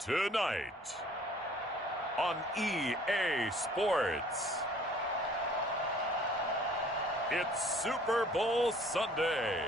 Tonight on EA Sports, it's Super Bowl Sunday.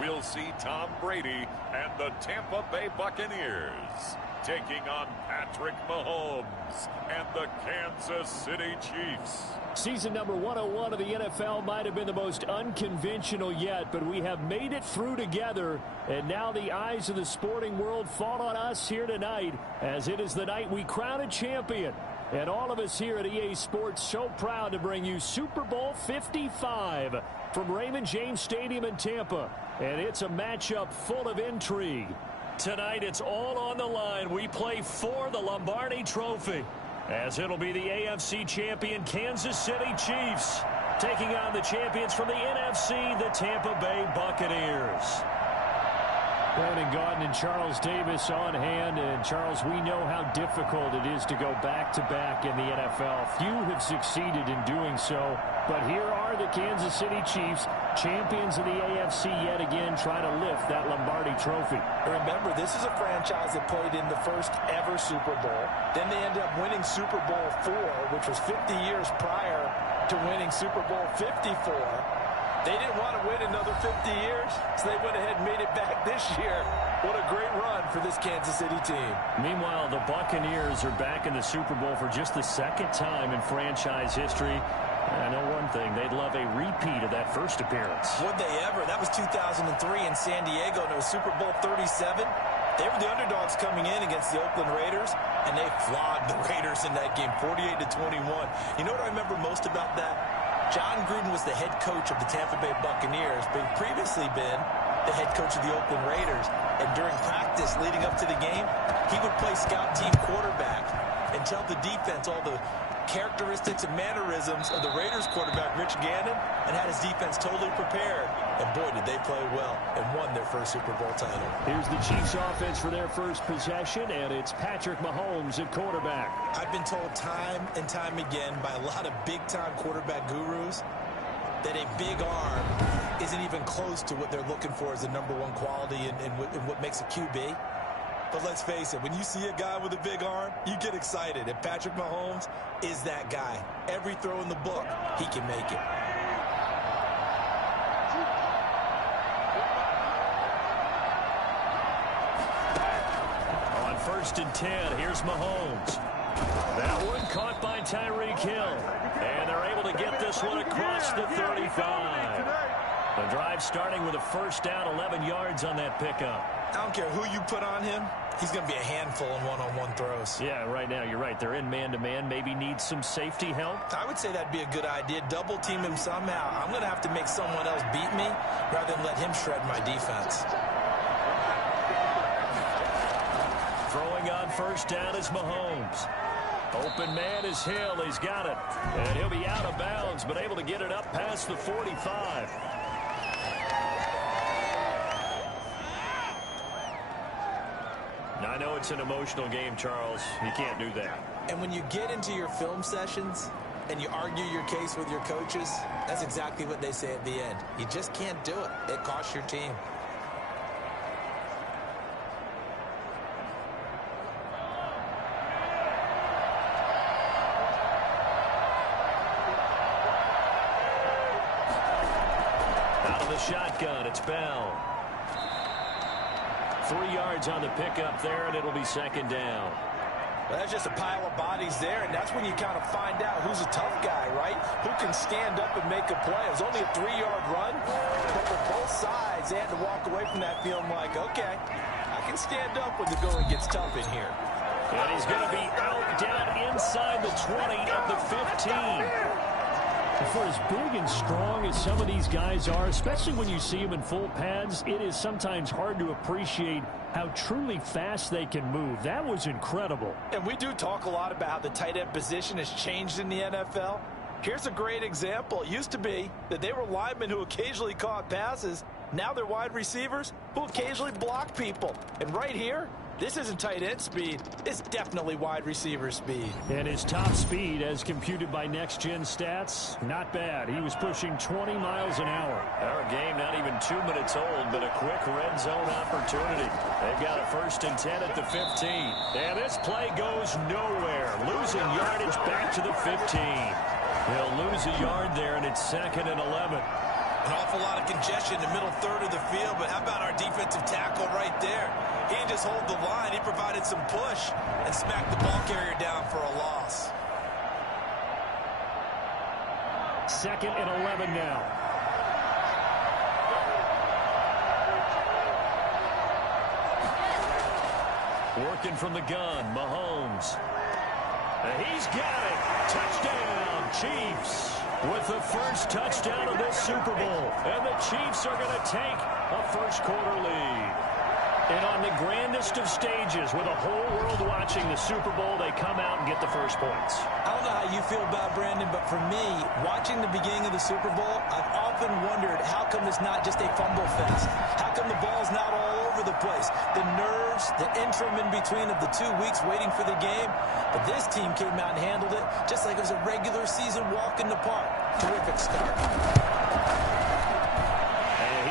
We'll see Tom Brady and the Tampa Bay Buccaneers taking on Patrick Mahomes and the Kansas City Chiefs. Season number 101 of the NFL might have been the most unconventional yet, but we have made it through together, and now the eyes of the sporting world fall on us here tonight, as it is the night we crown a champion. And all of us here at EA Sports so proud to bring you Super Bowl 55 from Raymond James Stadium in Tampa. And it's a matchup full of intrigue. Tonight, it's all on the line. We play for the Lombardi Trophy, as it'll be the AFC champion Kansas City Chiefs taking on the champions from the NFC, the Tampa Bay Buccaneers. Brandon Gaudin and Charles Davis on hand. And, Charles, we know how difficult it is to go back-to-back in the NFL. Few have succeeded in doing so. But here are the Kansas City Chiefs, champions of the AFC yet again, trying to lift that Lombardi Trophy. Remember, this is a franchise that played in the first ever Super Bowl. Then they ended up winning Super Bowl IV, which was 50 years prior to winning Super Bowl 54. They didn't want to win another 50 years, so they went ahead and made it back this year. What a great run for this Kansas City team. Meanwhile, the Buccaneers are back in the Super Bowl for just the second time in franchise history. I know one thing, they'd love a repeat of that first appearance. Would they ever? That was 2003 in San Diego, and it was Super Bowl 37. They were the underdogs coming in against the Oakland Raiders, and they flogged the Raiders in that game, 48-21. You know what I remember most about that? John Gruden was the head coach of the Tampa Bay Buccaneers, but he'd previously been the head coach of the Oakland Raiders. And during practice leading up to the game, he would play scout team quarterback and tell the defense all the characteristics and mannerisms of the Raiders quarterback, Rich Gannon, and had his defense totally prepared. And boy, did they play well and won their first Super Bowl title. Here's the Chiefs offense for their first possession, and it's Patrick Mahomes at quarterback. I've been told time and time again by a lot of big-time quarterback gurus that a big arm isn't even close to what they're looking for as the number one quality in what makes a QB. But let's face it, when you see a guy with a big arm, you get excited. And Patrick Mahomes is that guy. Every throw in the book, he can make it. On 1st and 10, here's Mahomes. That one caught by Tyreek Hill. And they're able to get this one across the 35. The drive starting with a first down, 11 yards on that pickup. I don't care who you put on him. He's going to be a handful in one-on-one throws. Yeah, right now, you're right. They're in man-to-man. Maybe need some safety help. I would say that'd be a good idea. Double team him somehow. I'm going to have to make someone else beat me rather than let him shred my defense. Throwing on first down is Mahomes. Open man is Hill. He's got it. And he'll be out of bounds, but able to get it up past the 45. I know it's an emotional game, Charles. You can't do that. And when you get into your film sessions and you argue your case with your coaches, that's exactly what they say at the end. You just can't do it. It costs your team. Out of the shotgun, it's Bell. 3 yards on the pickup there, and it'll be second down. Well, that's just a pile of bodies there, and that's when you kind of find out who's a tough guy, right? Who can stand up and make a play. It was only a 3-yard run, but for both sides, they had to walk away from that feeling like, okay, I can stand up when the going gets tough in here. And he's going to be out down inside the 20 of the 15. For as big and strong as some of these guys are, especially when you see them in full pads, it is sometimes hard to appreciate how truly fast they can move. That was incredible. And we do talk a lot about how the tight end position has changed in the NFL. Here's a great example. It used to be that they were linemen who occasionally caught passes. Now they're wide receivers who occasionally block people. And right here, this isn't tight end speed. It's definitely wide receiver speed. And his top speed, as computed by Next Gen Stats, not bad. He was pushing 20 miles an hour. Our game not even 2 minutes old, but a quick red zone opportunity. They've got a 1st and 10 at the 15. And this play goes nowhere. Losing yardage back to the 15. They'll lose a yard there, and it's 2nd and 11. An awful lot of congestion in the middle third of the field, but how about our defensive tackle right there? He didn't just hold the line. He provided some push and smacked the ball carrier down for a loss. 2nd and 11 now. Working from the gun, Mahomes. He's got it. Touchdown, Chiefs. With the first touchdown of this Super Bowl. And the Chiefs are going to take a first-quarter lead. And on the grandest of stages, with the whole world watching the Super Bowl, they come out and get the first points. I don't know how you feel about Brandon, but for me, watching the beginning of the Super Bowl, I've often wondered how come it's not just a fumble fest? How come the ball's not all over the place? The nerves, the interim in between of the 2 weeks waiting for the game. But this team came out and handled it just like it was a regular season walk in the park. Terrific start.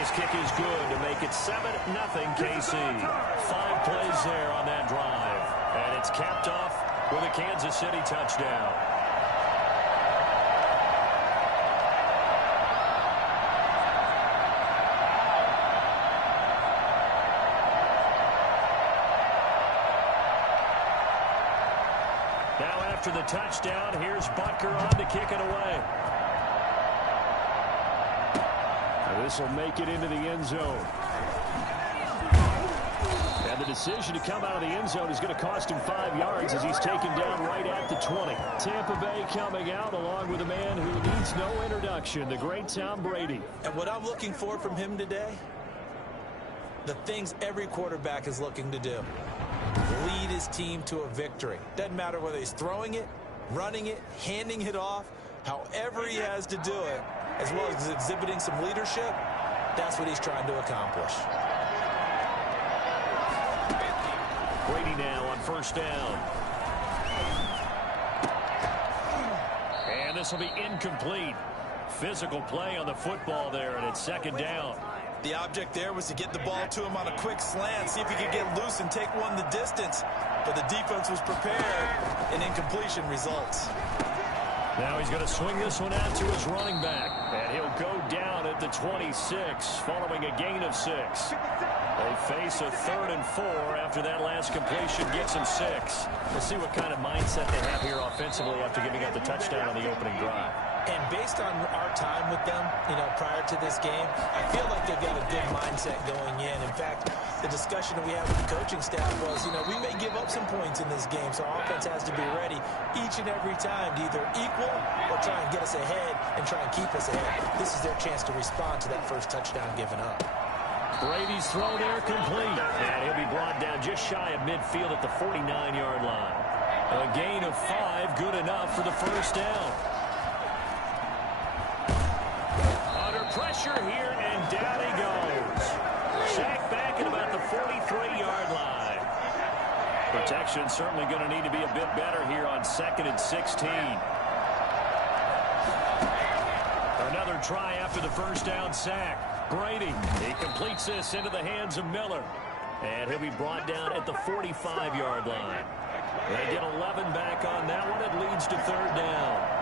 His kick is good to make it 7-0 KC. 5 plays there on that drive. And it's capped off with a Kansas City touchdown. Now after the touchdown, here's Butker on to kick it away. This will make it into the end zone. And the decision to come out of the end zone is going to cost him 5 yards as he's taken down right at the 20. Tampa Bay coming out along with a man who needs no introduction, the great Tom Brady. And what I'm looking for from him today, the things every quarterback is looking to do. Lead his team to a victory. Doesn't matter whether he's throwing it, running it, handing it off, however he has to do it, as well as exhibiting some leadership, that's what he's trying to accomplish. Brady now on first down. And this will be incomplete. Physical play on the football there, and it's 2nd down. The object there was to get the ball to him on a quick slant, see if he could get loose and take one the distance. But the defense was prepared, and incompletion results. Now he's going to swing this one out to his running back. And he'll go down at the 26 following a gain of 6. They face a 3rd and 4 after that last completion gets him 6. We'll see what kind of mindset they have here offensively after giving up the touchdown on the opening drive. And based on our time with them, prior to this game, I feel like they've got a good mindset going in. In fact, the discussion that we had with the coaching staff was, we may give up some points in this game, so our offense has to be ready each and every time to either equal or try and get us ahead and try and keep us ahead. This is their chance to respond to that first touchdown given up. Brady's throw there complete. And he'll be brought down just shy of midfield at the 49-yard line. A gain of 5, good enough for the first down. Under pressure here, and down he goes. Sacked back at about the 43-yard line. Protection certainly going to need to be a bit better here on 2nd and 16. Another try after the first down sack. Brady, he completes this into the hands of Miller. And he'll be brought down at the 45-yard line. They get 11 back on that one. It leads to 3rd down.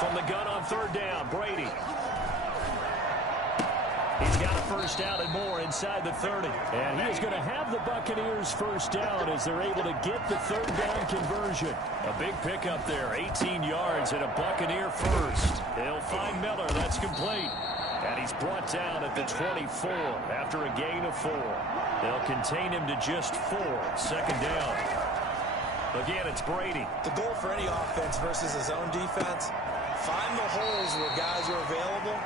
From the gun on 3rd down, Brady. He's got a first down and more inside the 30. And he is going to have the Buccaneers first down as they're able to get the 3rd down conversion. A big pickup there, 18 yards and a Buccaneer first. They'll find Miller. That's complete. And he's brought down at the 24 after a gain of 4. They'll contain him to just 4. 2nd down. Again, it's Brady. The goal for any offense versus his own defense, find the holes where guys are available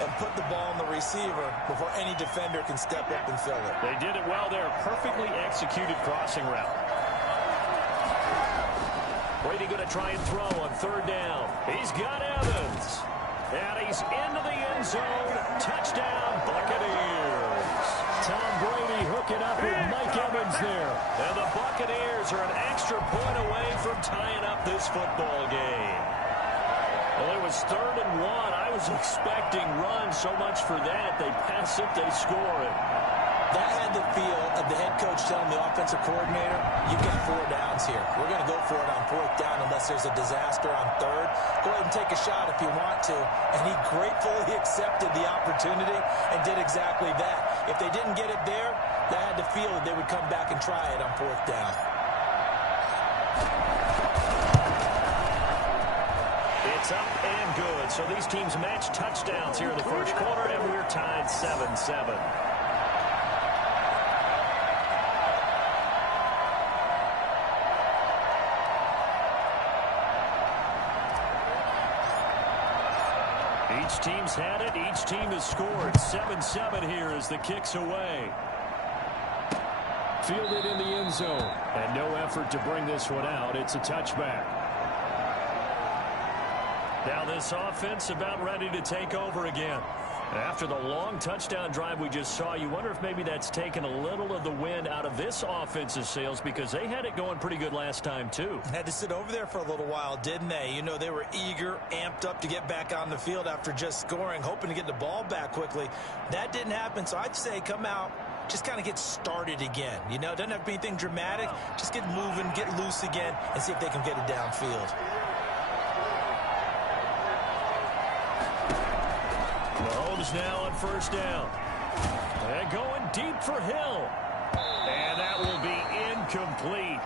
and put the ball on the receiver before any defender can step up and fill it. They did it well there. Perfectly executed crossing route. Brady going to try and throw on third down. He's got Evans. And he's into the end zone. Touchdown, Buccaneers. Tom Brady hooking up with Mike Evans there. And the Buccaneers are an extra point away from tying up this football game. Well, it was 3rd and 1. I was expecting runs, so much for that. They pass it, they score it. That had the feel of the head coach telling the offensive coordinator, you've got 4 downs here. We're going to go for it on 4th down unless there's a disaster on 3rd. Go ahead and take a shot if you want to. And he gratefully accepted the opportunity and did exactly that. If they didn't get it there, that had the feel that they would come back and try it on 4th down. It's up and good. So these teams match touchdowns here in the first quarter, and we're tied 7-7. Each team's had it. Each team has scored. 7-7 here as the kick's away. Fielded in the end zone. And no effort to bring this one out. It's a touchback. Now this offense about ready to take over again. After the long touchdown drive we just saw, you wonder if maybe that's taken a little of the wind out of this offensive sails because they had it going pretty good last time too. Had to sit over there for a little while, didn't they? You know, they were eager, amped up to get back on the field after just scoring, hoping to get the ball back quickly. That didn't happen, so I'd say come out, just kind of get started again. You know, doesn't have to be anything dramatic. Just get moving, get loose again, and see if they can get it downfield. Mahomes now on first down. And going deep for Hill. And that will be incomplete.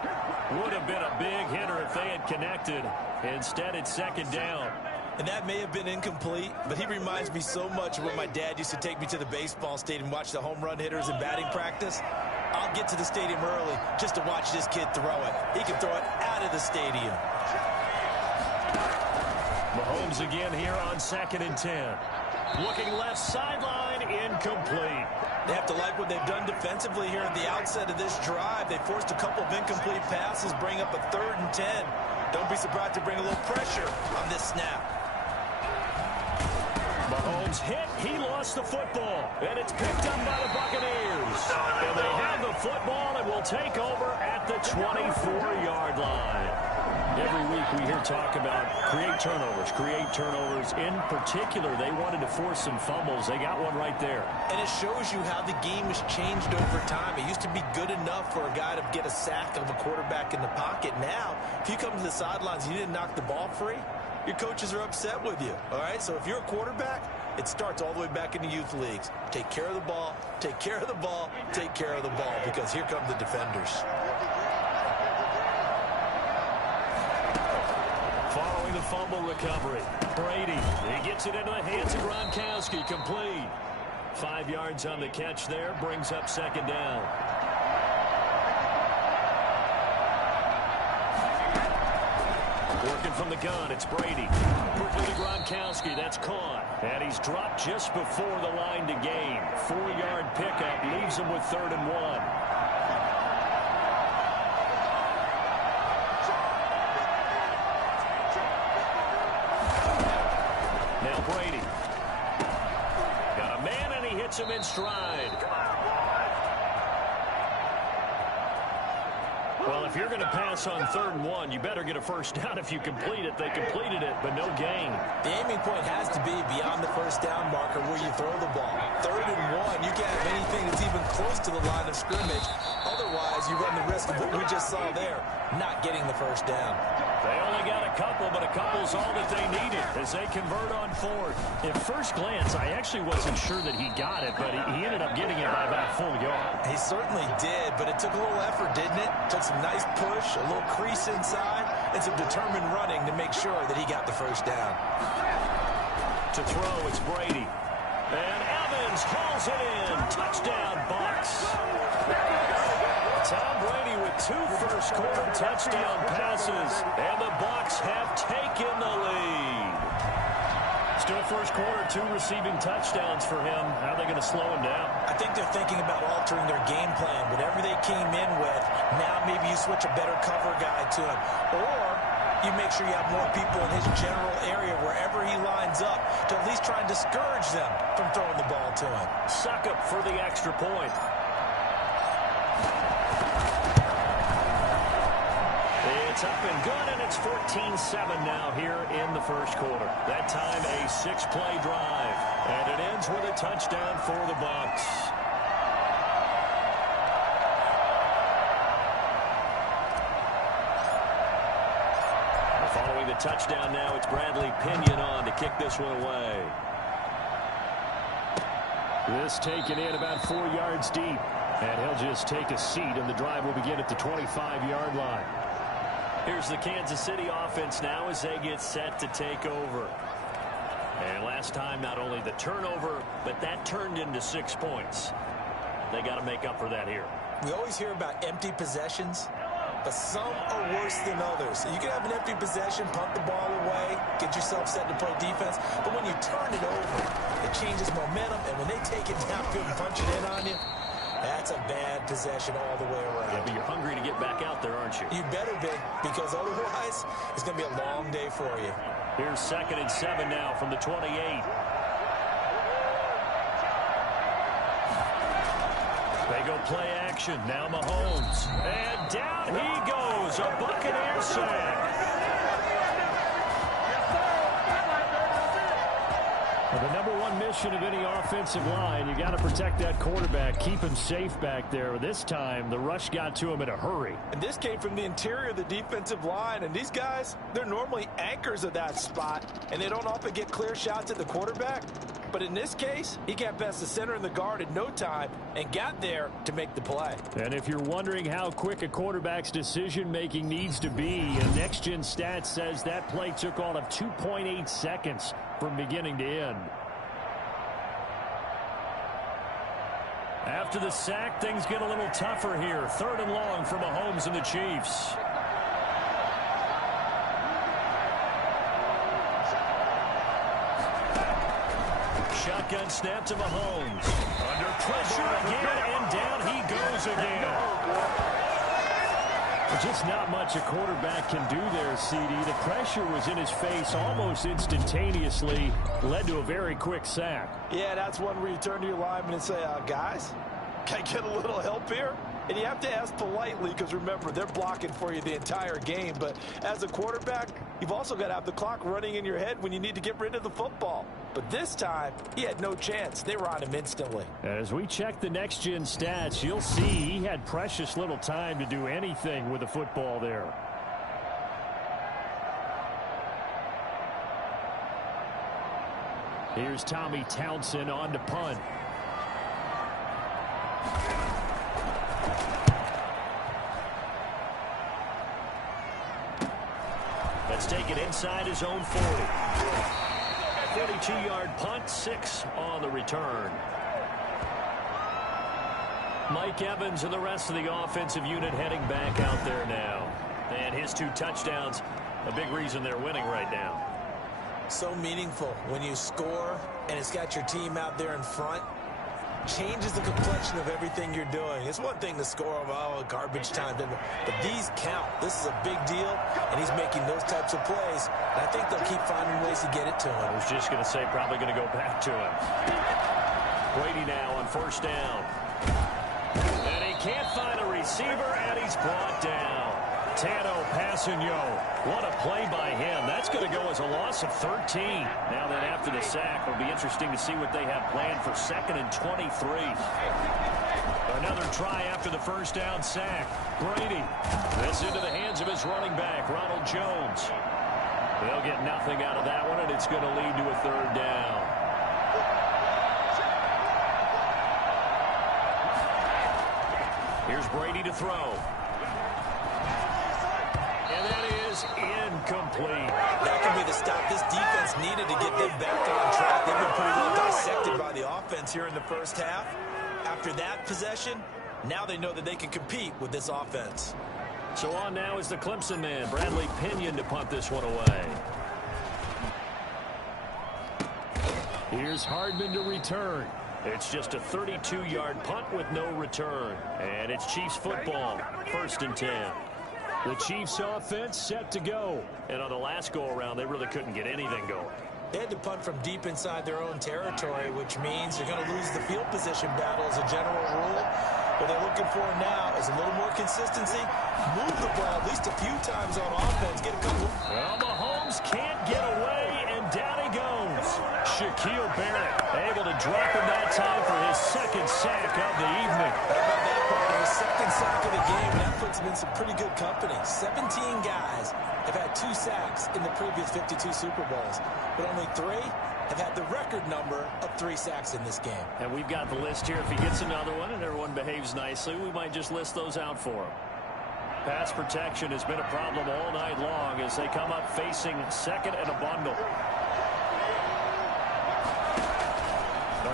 Would have been a big hitter if they had connected. Instead, it's 2nd down. And that may have been incomplete, but he reminds me so much of when my dad used to take me to the baseball stadium and watch the home run hitters in batting practice. I'll get to the stadium early just to watch this kid throw it. He can throw it out of the stadium. Mahomes again here on 2nd and 10. Looking left sideline, incomplete. They have to like what they've done defensively here at the outset of this drive. They forced a couple of incomplete passes, bring up a 3rd and 10. Don't be surprised to bring a little pressure on this snap. Mahomes hit. He lost the football. And it's picked up by the Buccaneers. And they have the football and will take over at the 24-yard line. Every week we hear talk about create turnovers. In particular, they wanted to force some fumbles. They got one right there. And it shows you how the game has changed over time. It used to be good enough for a guy to get a sack of a quarterback in the pocket. Now, if you come to the sidelines and you didn't knock the ball free, your coaches are upset with you. All right, so if you're a quarterback, it starts all the way back in the youth leagues. Take care of the ball, take care of the ball, take care of the ball, because here come the defenders. Following the fumble recovery, Brady, he gets it into the hands of Gronkowski, complete. 5 yards on the catch there, brings up 2nd down. Working from the gun, it's Brady. Quickly to Gronkowski, that's caught. And he's dropped just before the line to gain. 4-yard pickup leaves him with 3rd and 1. Brady. Got a man, and he hits him in stride. Well, if you're going to pass on 3rd and 1, you better get a first down if you complete it. They completed it, but no gain. The aiming point has to be beyond the first down marker where you throw the ball. 3rd and 1, you can't have anything that's even close to the line of scrimmage. Otherwise, you run the risk of what we just saw there, not getting the first down. They only got a couple, but a couple's all that they needed as they convert on 4th. At first glance, I actually wasn't sure that he got it, but he ended up getting it by about a full yard. He certainly did, but it took a little effort, didn't it? Took some nice push, a little crease inside, and some determined running to make sure that he got the first down. To throw, it's Brady. And Evans hauls it in. Touchdown, Bucs. Tom Brady with 2 first-quarter touchdown passes, and the Bucs have taken the lead. Still first quarter, 2 receiving touchdowns for him. How are they going to slow him down? I think they're thinking about altering their game plan. Whatever they came in with, now maybe you switch a better cover guy to him. Or you make sure you have more people in his general area wherever he lines up to at least try and discourage them from throwing the ball to him. Suck up for the extra point. It's up and good, and it's 14-7 now here in the first quarter. That time a 6-play drive, and it ends with a touchdown for the Bucs. Following the touchdown now, it's Bradley Pinion on to kick this one away. This taken in about 4 yards deep, and he'll just take a seat, and the drive will begin at the 25-yard line. Here's the Kansas City offense now as they get set to take over. And last time, not only the turnover, but that turned into 6 points. They got to make up for that here. We always hear about empty possessions, but some are worse than others. You can have an empty possession, punt the ball away, get yourself set to play defense, but when you turn it over, it changes momentum, and when they take it downfield and punch it in on you, that's a bad possession all the way around. Yeah, but you're hungry to get back out there, aren't you? You better be, because otherwise, it's going to be a long day for you. Here's 2nd and 7 now from the 28. They go play action. Now Mahomes. And down he goes. A Buccaneer sack. The number one mission of any offensive line, you got to protect that quarterback, keep him safe back there. This time, the rush got to him in a hurry. And this came from the interior of the defensive line, and these guys, they're normally anchors of that spot, and they don't often get clear shots at the quarterback. But in this case, he got past the center and the guard in no time and got there to make the play. And if you're wondering how quick a quarterback's decision-making needs to be, a next-gen stat says that play took all of 2.8 seconds from beginning to end. After the sack, things get a little tougher here. 3rd and long for Mahomes and the Chiefs. Shotgun snap to Mahomes. Under pressure again, and down he goes again. Just not much a quarterback can do there, CD. The pressure was in his face almost instantaneously, led to a very quick sack. Yeah, that's one where you turn to your lineman and say, guys, can I get a little help here? And you have to ask politely because, remember, they're blocking for you the entire game. But as a quarterback, you've also got to have the clock running in your head when you need to get rid of the football. But this time, he had no chance. They were on him instantly. As we check the next-gen stats, you'll see he had precious little time to do anything with the football there. Here's Tommy Townsend on to punt. Let's take it inside his own 40. 42-yard punt, 6 on the return. Mike Evans and the rest of the offensive unit heading back out there now. And his 2 touchdowns, a big reason they're winning right now. So meaningful when you score and it's got your team out there in front. Changes the complexion of everything you're doing. It's one thing to score, garbage time, but these count. This is a big deal, and he's making those types of plays. And I think they'll keep finding ways to get it to him. I was just going to say probably going to go back to him. Brady now on 1st down. And he can't find a receiver, and he's brought down. Tano Passanio. What a play by him. That's going to go as a loss of 13. Now that after the sack, it'll be interesting to see what they have planned for 2nd and 23. Another try after the 1st down sack. Brady. This into the hands of his running back, Ronald Jones. They'll get nothing out of that one, and it's going to lead to a 3rd down. Here's Brady to throw. And that is incomplete. That could be the stop this defense needed to get them back on track. They've been pretty well dissected by the offense here in the first half. After that possession, now they know that they can compete with this offense. So on now is the Clemson man, Bradley Pinion, to punt this one away. Here's Hardman to return. It's just a 32-yard punt with no return. And it's Chiefs football, 1st and 10. The Chiefs offense set to go. And on the last go-around, they really couldn't get anything going. They had to punt from deep inside their own territory, which means they're going to lose the field position battle as a general rule. What they're looking for now is a little more consistency. Move the ball at least a few times on offense. Get a couple. Well, Mahomes can't get away, and down he goes. Shaquille Barrett able to drop him that time for his second sack of the evening. How about that part? His second sack of the game. That puts him in some pretty good company. 17 guys have had 2 sacks in the previous 52 Super Bowls, but only 3 have had the record number of 3 sacks in this game. And we've got the list here. If he gets another one and everyone behaves nicely, we might just list those out for him. Pass protection has been a problem all night long as they come up facing second and a bundle.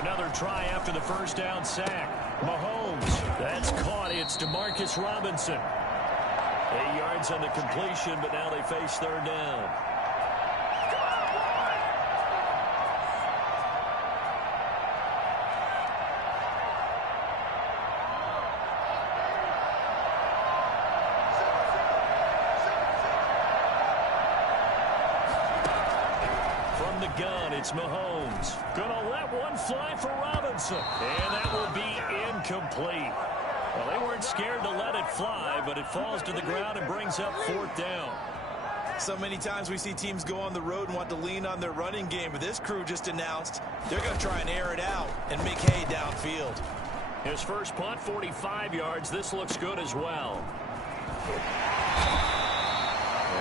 Another try after the first down sack. Mahomes, that's caught. It's Demarcus Robinson. 8 yards on the completion, but now they face third down. From the gun, it's Mahomes. Gonna let one fly for Robinson. And that will be incomplete. Well, they weren't scared to let it fly, but it falls to the ground and brings up fourth down. So many times we see teams go on the road and want to lean on their running game, but this crew just announced they're going to try and air it out and make hay downfield. His first punt, 45 yards. This looks good as well.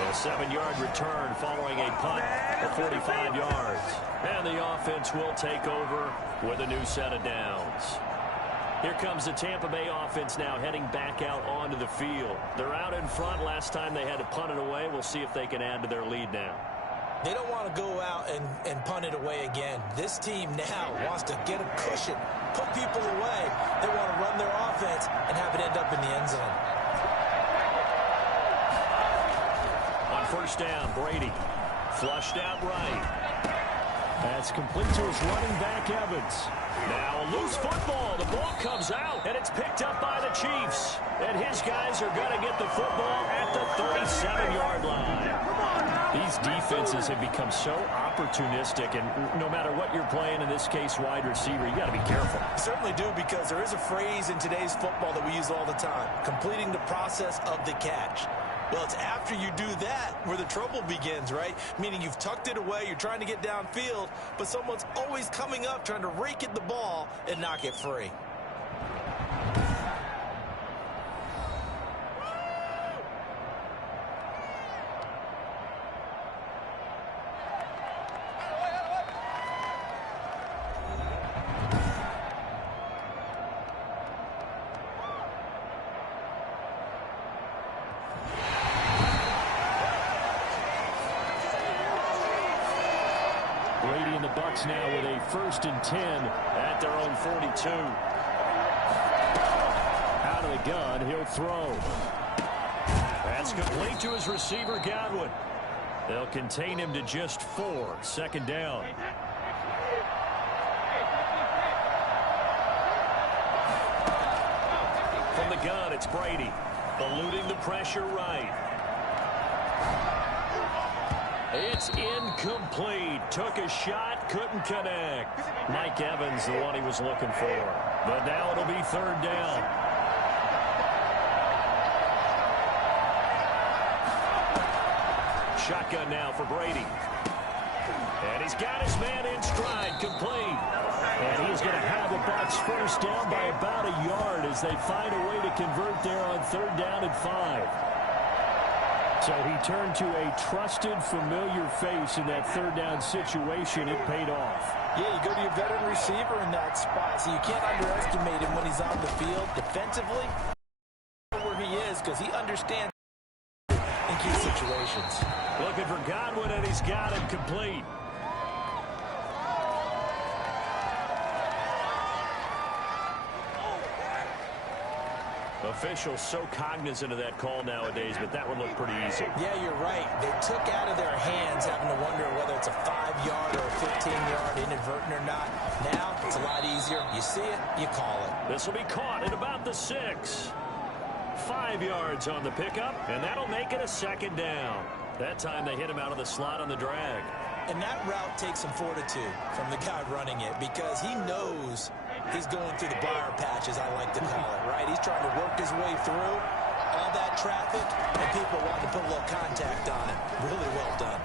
A 7-yard return following a punt of 45 yards. And the offense will take over with a new set of downs. Here comes the Tampa Bay offense now heading back out onto the field. They're out in front. Last time they had to punt it away. We'll see if they can add to their lead now. They don't want to go out and punt it away again. This team now wants to get a cushion, put people away. They want to run their offense and have it end up in the end zone. On first down, Brady flushed out right. That's complete to his running back, Evans. Now a loose football. The ball comes out, and it's picked up by the Chiefs. And his guys are going to get the football at the 37-yard line. These defenses have become so opportunistic, and no matter what you're playing, in this case, wide receiver, you got to be careful. I certainly do, because there is a phrase in today's football that we use all the time, completing the process of the catch. Well, it's after you do that where the trouble begins, right? Meaning you've tucked it away, you're trying to get downfield, but someone's always coming up trying to rake at the ball and knock it free. Brady and the Bucs now with a 1st and 10 at their own 42. Out of the gun, he'll throw. That's complete to his receiver, Godwin. They'll contain him to just 4. Second down. From the gun, it's Brady. Eluding the pressure right. It's incomplete. Took a shot, couldn't connect. Mike Evans, the one he was looking for. But now it'll be third down. Shotgun now for Brady. And he's got his man in stride, complete. And he's going to have the Bucs first down by about a yard as they find a way to convert there on third down and 5. So he turned to a trusted, familiar face in that third down situation. It paid off. Yeah, you go to your veteran receiver in that spot, so you can't underestimate him when he's on the field. Defensively, where he is, because he understands in key situations. Looking for Godwin, and he's got him complete. Officials so cognizant of that call nowadays, but that would look pretty easy. Yeah, you're right. They took out of their hands having to wonder whether it's a 5-yard or a 15-yard inadvertent or not. Now, it's a lot easier. You see it, you call it. This will be caught at about the 6. 5 yards on the pickup, and that'll make it a second down. That time they hit him out of the slot on the drag. And that route takes some fortitude from the guy running it because he knows he's going through the briar patch, as I like to call it, right? He's trying to work his way through all that traffic, and people want to put a little contact on it. Really well done.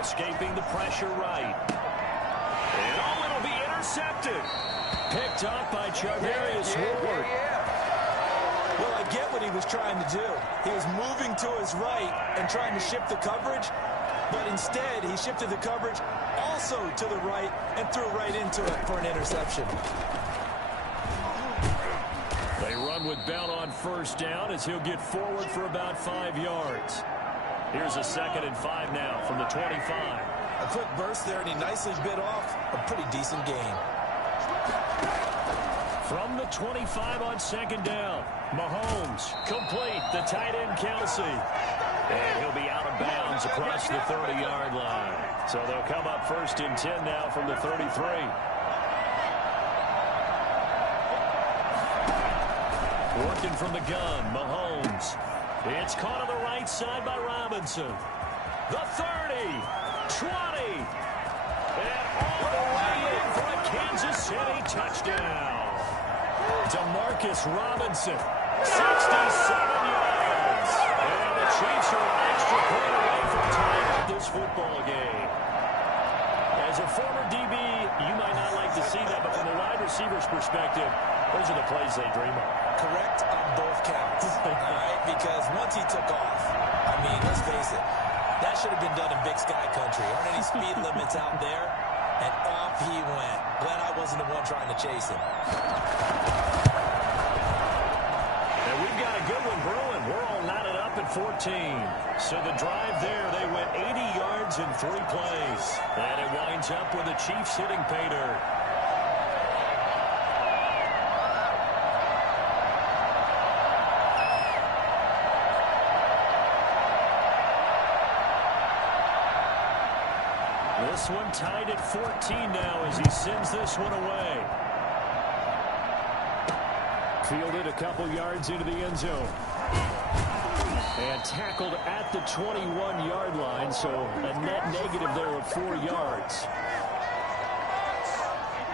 Escaping the pressure right. And it'll be intercepted. Picked up by Charvarius Ward. Well, I get what he was trying to do. He was moving to his right and trying to shift the coverage, but instead he shifted the coverage also to the right and threw right into it for an interception. They run with Bell on first down as he'll get forward for about 5 yards. Here's a 2nd and 5 now from the 25. A quick burst there, and he nicely bit off a pretty decent gain. From the 25 on 2nd down, Mahomes complete, the tight end Kelsey. And he'll be out of bounds across the 30-yard line. So they'll come up 1st and 10 now from the 33. Working from the gun, Mahomes. It's caught on the right side by Robinson. The 30, 20, and all the way in for a Kansas City touchdown. DeMarcus Robinson, 67 yards. And the Chiefs are an extra point away from tying up this football game. As a former DB, you might not like to see that, but from a wide receiver's perspective, those are the plays they dream of. Correct on both counts, all right? Because once he took off, I mean, let's face it, that should have been done in Big Sky Country. Aren't any speed limits out there? And off he went. Glad I wasn't the one trying to chase him. And we've got a good one brewing. We're all knotted up at 14. So the drive there, they went 80 yards in 3 plays. And it winds up with the Chiefs hitting pay dirt. This one tied at 14 now as he sends this one away. Fielded a couple yards into the end zone. And tackled at the 21-yard line, so a net negative there of 4 yards.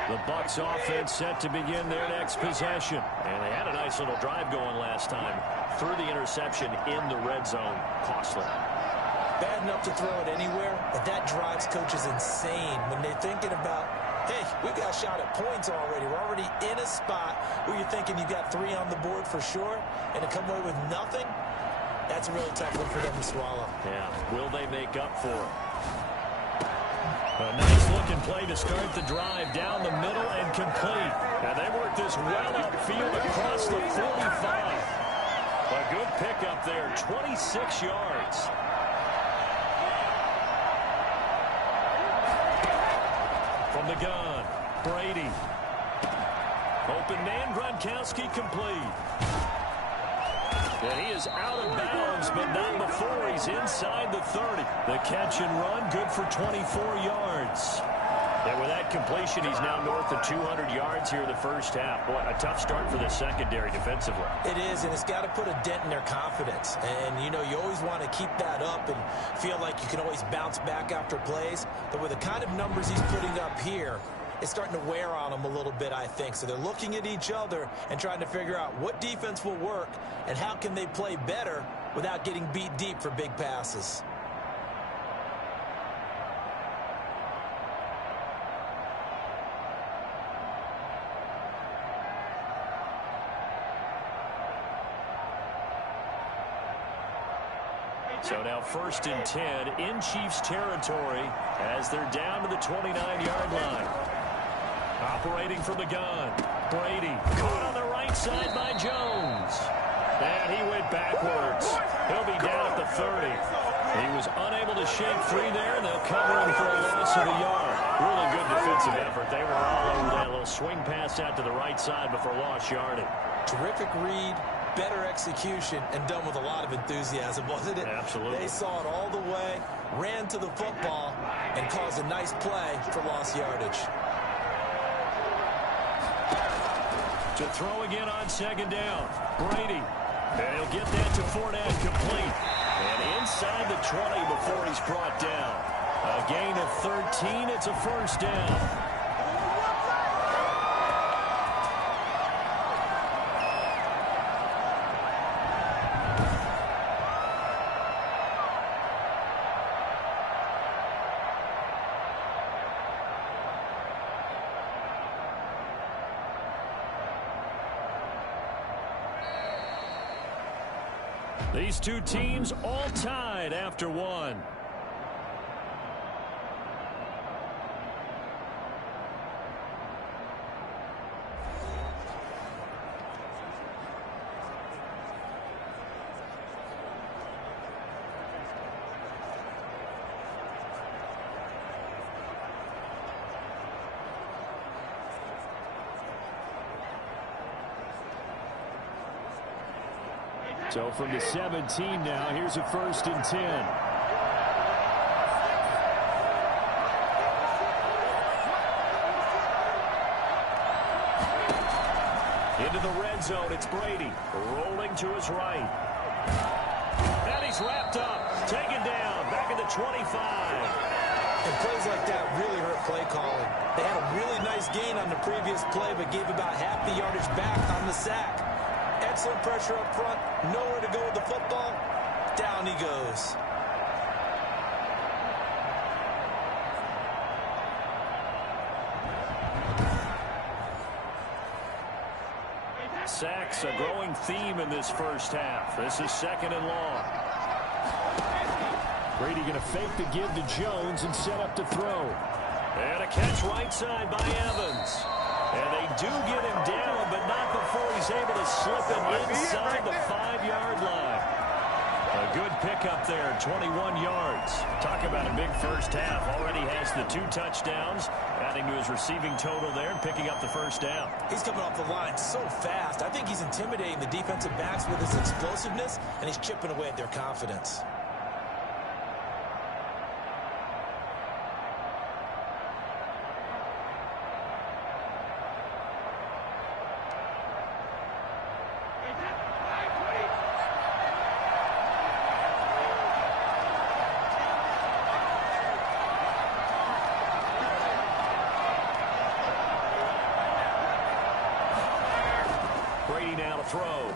The Bucs offense set to begin their next possession. And they had a nice little drive going last time. Threw the interception in the red zone. Costly. Bad enough to throw it anywhere, but that drives coaches insane when they're thinking about, hey, we've got a shot at points already. We're already in a spot where you're thinking you've got 3 on the board for sure, and to come away with nothing, that's a really tough one for them to swallow. Yeah, will they make up for it? A nice-looking play to start the drive down the middle and complete. And they work this well upfield across the 45. A good pickup there, 26 yards. From the gun, Brady. Open man, Gronkowski complete. And he is out of bounds, but not before he's inside the 30. The catch and run, good for 24 yards. And with that completion, he's now north of 200 yards here in the first half. Boy, a tough start for the secondary defensively. It is, and it's got to put a dent in their confidence. And, you know, you always want to keep that up and feel like you can always bounce back after plays. But with the kind of numbers he's putting up here, it's starting to wear on them a little bit, I think. So they're looking at each other and trying to figure out what defense will work and how can they play better without getting beat deep for big passes. So now 1st and 10 in Chiefs territory as they're down to the 29-yard line. Operating from the gun, Brady caught on the right side by Jones. And he went backwards. He'll be down at the 30. He was unable to shake free there, and they'll cover him for a loss of a yard. Really good defensive effort. They were all over that little swing pass out to the right side before lost yardage. Terrific read, better execution, and done with a lot of enthusiasm, wasn't it? Absolutely. They saw it all the way, ran to the football, and caused a nice play for lost yardage. To throw again on 2nd down. Brady And he'll get that to Fournette, complete. And inside the 20 before he's brought down. A gain of 13. It's a first down. These two teams all tied after one. So from the 17 now, here's a 1st and 10. Into the red zone, it's Brady, rolling to his right. And he's wrapped up, taken down, back at the 25. And plays like that really hurt play calling. They had a really nice gain on the previous play, but gave about half the yardage back on the sack. Excellent pressure up front, nowhere to go with the football. Down he goes. Sacks, a growing theme in this first half. This is 2nd and long. Brady going to fake the give to Jones and set up to throw. And a catch right side by Evans. And they do get him down, but not before he's able to slip him inside the 5-yard line. A good pickup there, 21 yards. Talk about a big first half. Already has the 2 touchdowns, adding to his receiving total there and picking up the first down. He's coming off the line so fast. I think he's intimidating the defensive backs with his explosiveness, and he's chipping away at their confidence. Brady now to throw.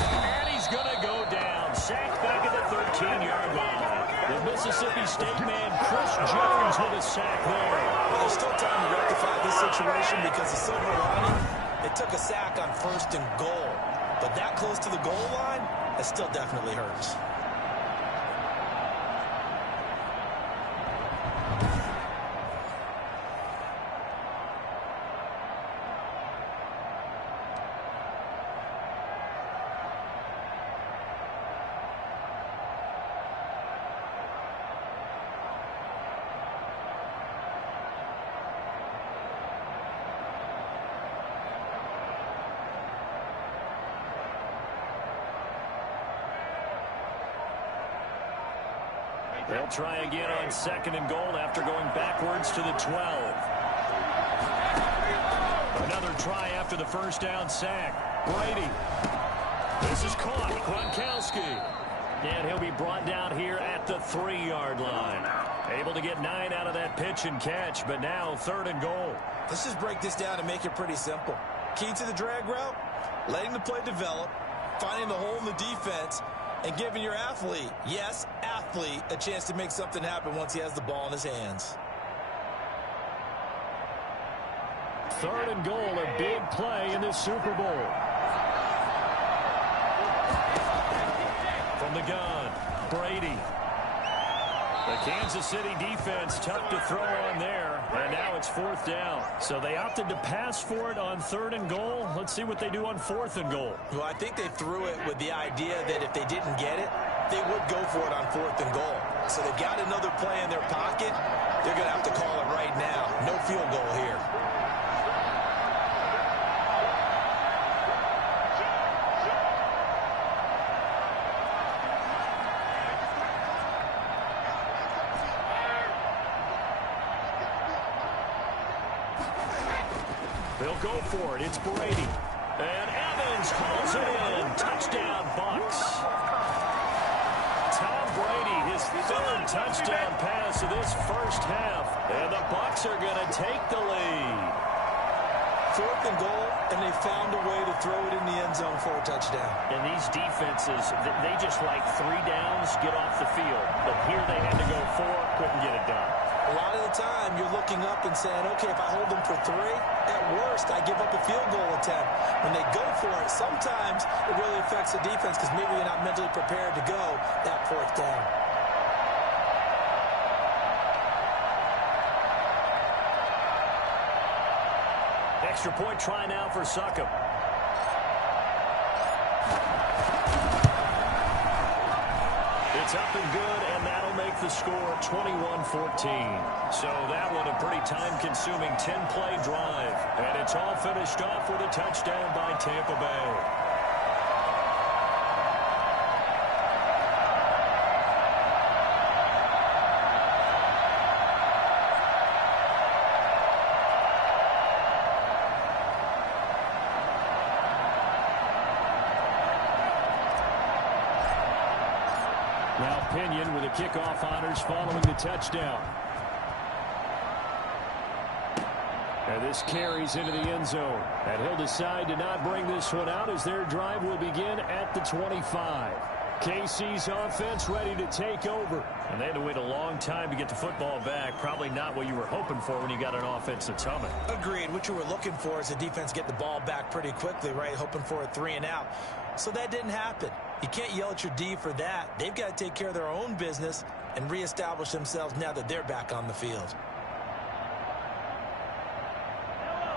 And he's going to go down. Sacked back at the 13-yard line. The Mississippi State man, Chris Jones, with a sack there. Well, there's still time to rectify this situation because the silver lining, it took a sack on 1st and goal. But that close to the goal line, that still definitely hurts. They'll try again on 2nd and goal after going backwards to the 12. Another try after the first down sack. Brady. This is caught. Gronkowski. And he'll be brought down here at the 3-yard line. Able to get 9 out of that pitch and catch, but now 3rd and goal. Let's just break this down and make it pretty simple. Key to the drag route, letting the play develop, finding the hole in the defense, and giving your athlete, yes, athlete, a chance to make something happen once he has the ball in his hands. 3rd and goal, a big play in this Super Bowl. From the gun, Brady. The Kansas City defense tough to throw on there, and now it's 4th down. So they opted to pass for it on 3rd and goal. Let's see what they do on 4th and goal. Well, I think they threw it with the idea that if they didn't get it, they would go for it on 4th and goal. So they've got another play in their pocket. They're going to have to call it right now. No field goal here. They'll go for it. It's Brady. And Evans hauls it in. Touchdown, Bucs. Tom Brady, his third touchdown pass of this first half. And the Bucs are going to take the lead. 4th and goal, and they found a way to throw it in the end zone for a touchdown. And these defenses, they just like 3 downs, get off the field. But here they had to go 4, couldn't get it done. A lot of the time, you're looking up and saying, okay, if I hold them for 3, at worst, I give up a field goal attempt. When they go for it, sometimes it really affects the defense because maybe you're not mentally prepared to go that 4th down. Extra point try now for Succop. It's up and good, and that'll make the score 21-14. So that one a pretty time-consuming 10-play drive. And it's all finished off with a touchdown by Tampa Bay. Now Pinion with the kickoff honors following the touchdown. And this carries into the end zone. And he'll decide to not bring this one out as their drive will begin at the 25. KC's offense ready to take over. And they had to wait a long time to get the football back. Probably not what you were hoping for when you got an offense that's humming. Agreed. What you were looking for is the defense get the ball back pretty quickly, right? Hoping for a 3 and out. So that didn't happen. You can't yell at your D for that. They've got to take care of their own business and reestablish themselves now that they're back on the field.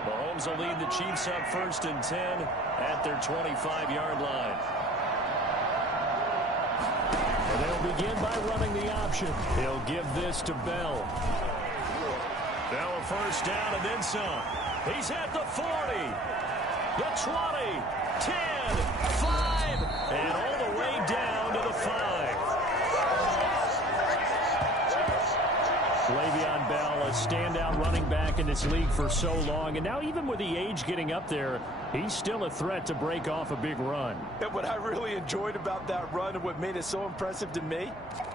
Mahomes will lead the Chiefs up 1st and 10 at their 25-yard line. And they'll begin by running the option. He'll give this to Bell. Now a 1st down and then some. He's at the 40, the 20, 10, 5, and all the way down to the 5. Le'Veon Bell, a standout running back in this league for so long, and now even with the age getting up there, he's still a threat to break off a big run. And what I really enjoyed about that run and what made it so impressive to me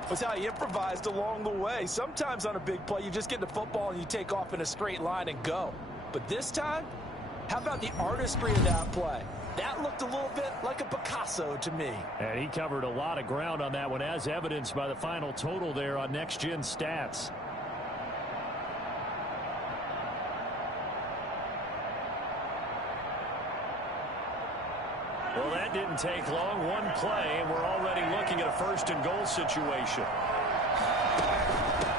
was how he improvised along the way. Sometimes on a big play, you just get the football and you take off in a straight line and go. But this time, how about the artistry of that play? That looked a little bit like a Picasso to me. And he covered a lot of ground on that one, as evidenced by the final total there on Next Gen Stats. Well, that didn't take long. One play, and we're already looking at a 1st and goal situation.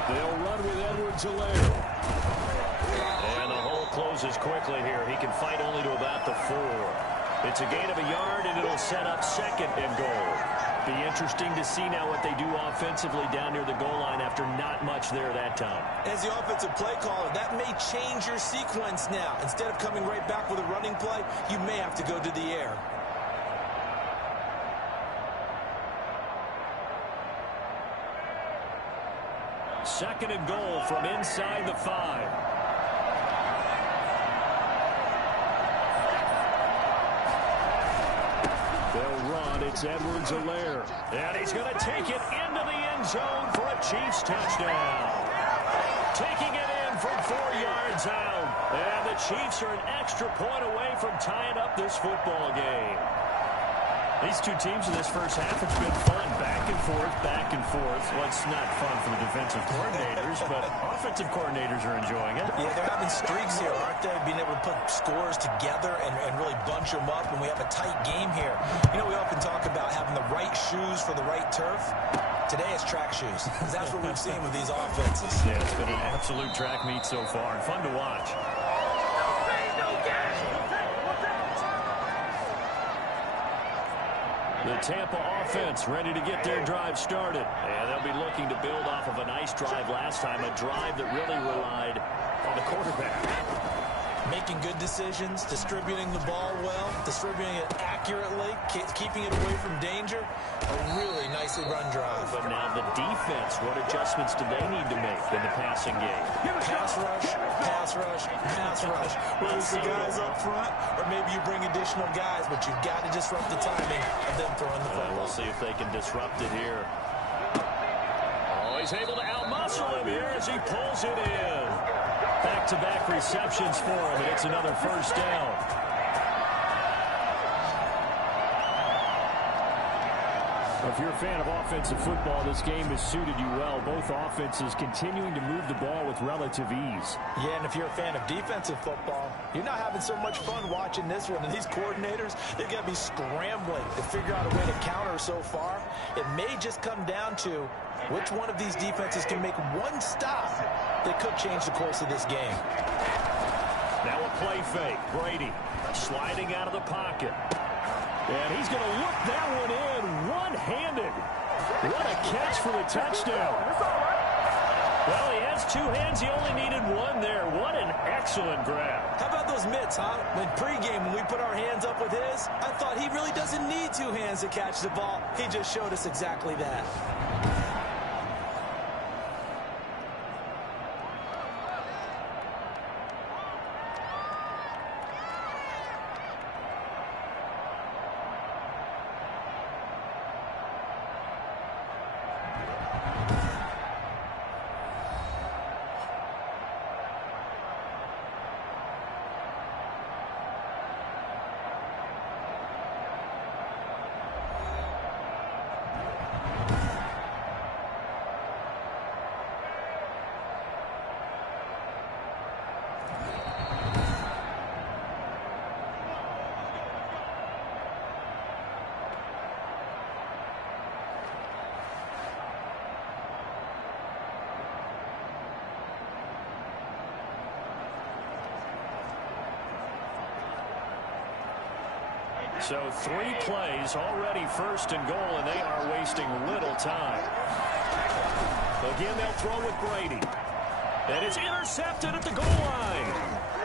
They'll run with Edwards-Helaire. And the hole closes quickly here. He can fight only to about the 4. It's a gain of a yard, and it'll set up 2nd and goal. Be interesting to see now what they do offensively down near the goal line after not much there that time. As the offensive play caller, that may change your sequence now. Instead of coming right back with a running play, you may have to go to the air. Second and goal from inside the 5. They'll run. It's Edwards-Helaire. And he's going to take it into the end zone for a Chiefs touchdown. Taking it in from 4 yards out. And the Chiefs are an extra point away from tying up this football game. These two teams in this first half, it's been fun. Back and forth, back and forth. Well, it's not fun for the defensive coordinators, but offensive coordinators are enjoying it. Yeah, they're having streaks here, aren't they? Being able to put scores together and really bunch them up, and we have a tight game here. You know, we often talk about having the right shoes for the right turf. Today it's track shoes, because that's what we've seen with these offenses. Yeah, it's been an absolute track meet so far, and fun to watch. The Tampa offense ready to get their drive started. And they'll be looking to build off of a nice drive last time, a drive that really relied on the quarterback. Making good decisions, distributing the ball well, distributing it accurately, keeping it away from danger. A really nicely run drive. But now the defense, what adjustments do they need to make in the passing game? Pass rush, pass rush, pass rush. Whether it's the guys up front or maybe you bring additional guys, but you've got to disrupt the timing of them throwing the football. We'll see if they can disrupt it here. Oh, he's able to outmuscle him here as he pulls it in. Back-to-back receptions for him, and it's another first down. If you're a fan of offensive football, this game has suited you well. Both offenses continuing to move the ball with relative ease. Yeah, and if you're a fan of defensive football, you're not having so much fun watching this one. And these coordinators, they've got to be scrambling to figure out a way to counter so far. It may just come down to which one of these defenses can make one stop that could change the course of this game. Now a play fake. Brady sliding out of the pocket. And he's going to look that one in one-handed. What a catch for the touchdown. Well, he has two hands. He only needed one there. What an excellent grab. How about those mitts, huh? When pregame, when we put our hands up with his, I thought he really doesn't need two hands to catch the ball. He just showed us exactly that. So 3 plays, already first and goal, and they are wasting little time. Again, they'll throw with Brady. And it's intercepted at the goal line.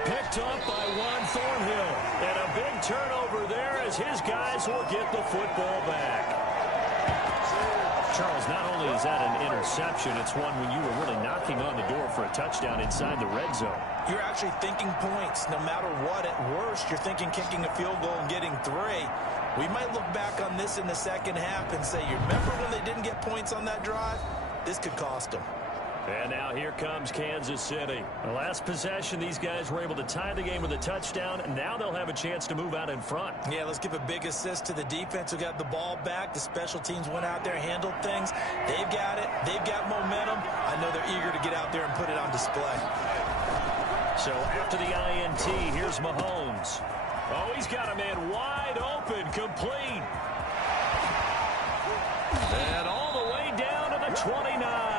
Picked up by Juan Thornhill. And a big turnover there as his guys will get the football back. Charles, not only is that an interception, it's one when you were really knocking on the door for a touchdown inside the red zone. You're actually thinking points no matter what. At worst, you're thinking kicking a field goal and getting 3. We might look back on this in the second half and say, you remember when they didn't get points on that drive? This could cost them. And now here comes Kansas City. The last possession, these guys were able to tie the game with a touchdown, and now they'll have a chance to move out in front. Yeah, let's give a big assist to the defense who got the ball back. The special teams went out there, handled things. They've got it. They've got momentum. I know they're eager to get out there and put it on display. So after the INT, here's Mahomes. Oh, he's got a man wide open, complete. And all the way down to the 29.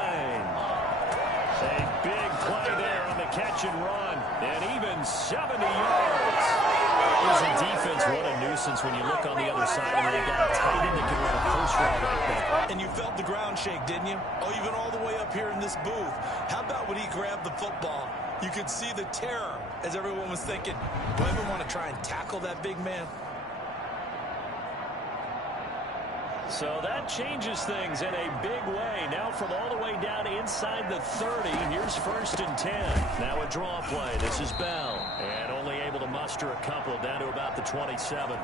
A big play there on the catch and run, and even 70 yards. As a defense, what a nuisance when you look on the other side and they got a tight end that can run a post route like that. And you felt the ground shake, didn't you? Oh, even all the way up here in this booth. How about when he grabbed the football? You could see the terror as everyone was thinking, do I ever want to try and tackle that big man? So that changes things in a big way. Now from all the way down inside the 30, here's 1st and 10. Now a draw play. This is Bell. And only able to muster a couple down to about the 27.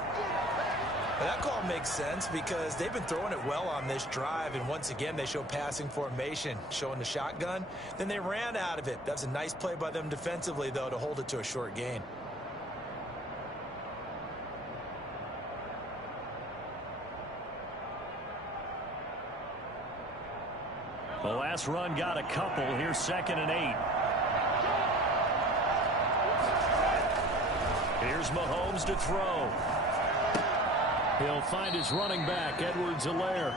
That call makes sense because they've been throwing it well on this drive, and once again they show passing formation, showing the shotgun. Then they ran out of it. That was a nice play by them defensively, though, to hold it to a short gain. The last run got a couple. Here's 2nd and 8. Here's Mahomes to throw. He'll find his running back, Edwards-Helaire.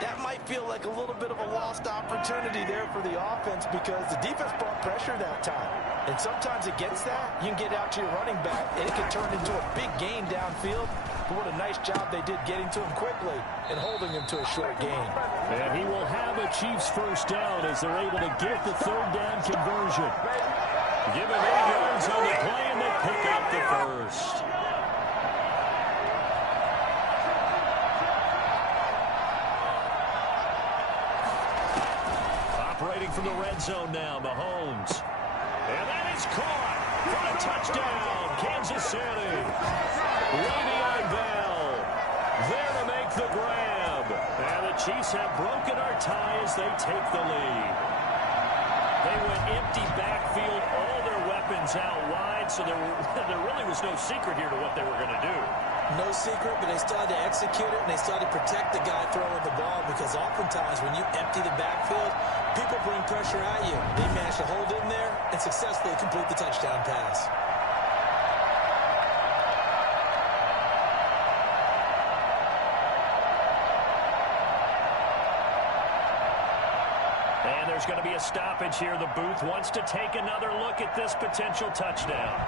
That might feel like a little bit of a lost opportunity there for the offense because the defense brought pressure that time. And sometimes against that, you can get out to your running back, and it can turn into a big gain downfield. But what a nice job they did getting to him quickly and holding him to a short gain. And he will have a Chiefs first down as they're able to get the 3rd down conversion. Give him 8 yards on the play, and they pick up the first. Operating from the red zone now, Mahomes. And that is caught for a touchdown, Kansas City. Le'Veon Bell there to make the grab. And the Chiefs have broken our tie as they take the lead. They went empty backfield, all their weapons out wide, so there really was no secret here to what they were going to do. No secret, but they still had to execute it, and they still had to protect the guy throwing the ball, because oftentimes when you empty the backfield, people bring pressure at you. They managed to hold in there and successfully complete the touchdown pass. And there's going to be a stoppage here. The booth wants to take another look at this potential touchdown.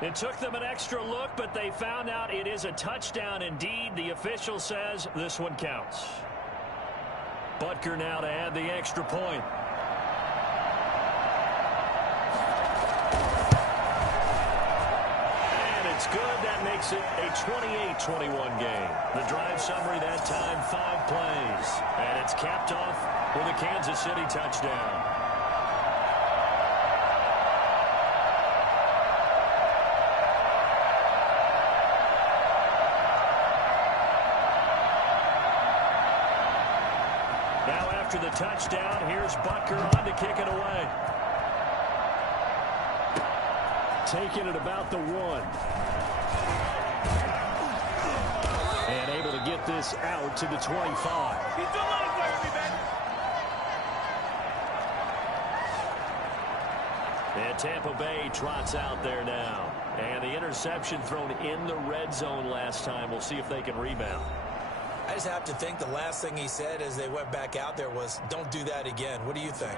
It took them an extra look, but they found out it is a touchdown indeed. The official says this one counts. Butker now to add the extra point. And it's good. That makes it a 28-21 game. The drive summary that time, 5 plays. And it's capped off with a Kansas City touchdown. After the touchdown, here's Butker on to kick it away. Taking it about the 1. And able to get this out to the 25. And Tampa Bay trots out there now. And the interception thrown in the red zone last time. We'll see if they can rebound. I just have to think the last thing he said as they went back out there was, don't do that again. What do you think?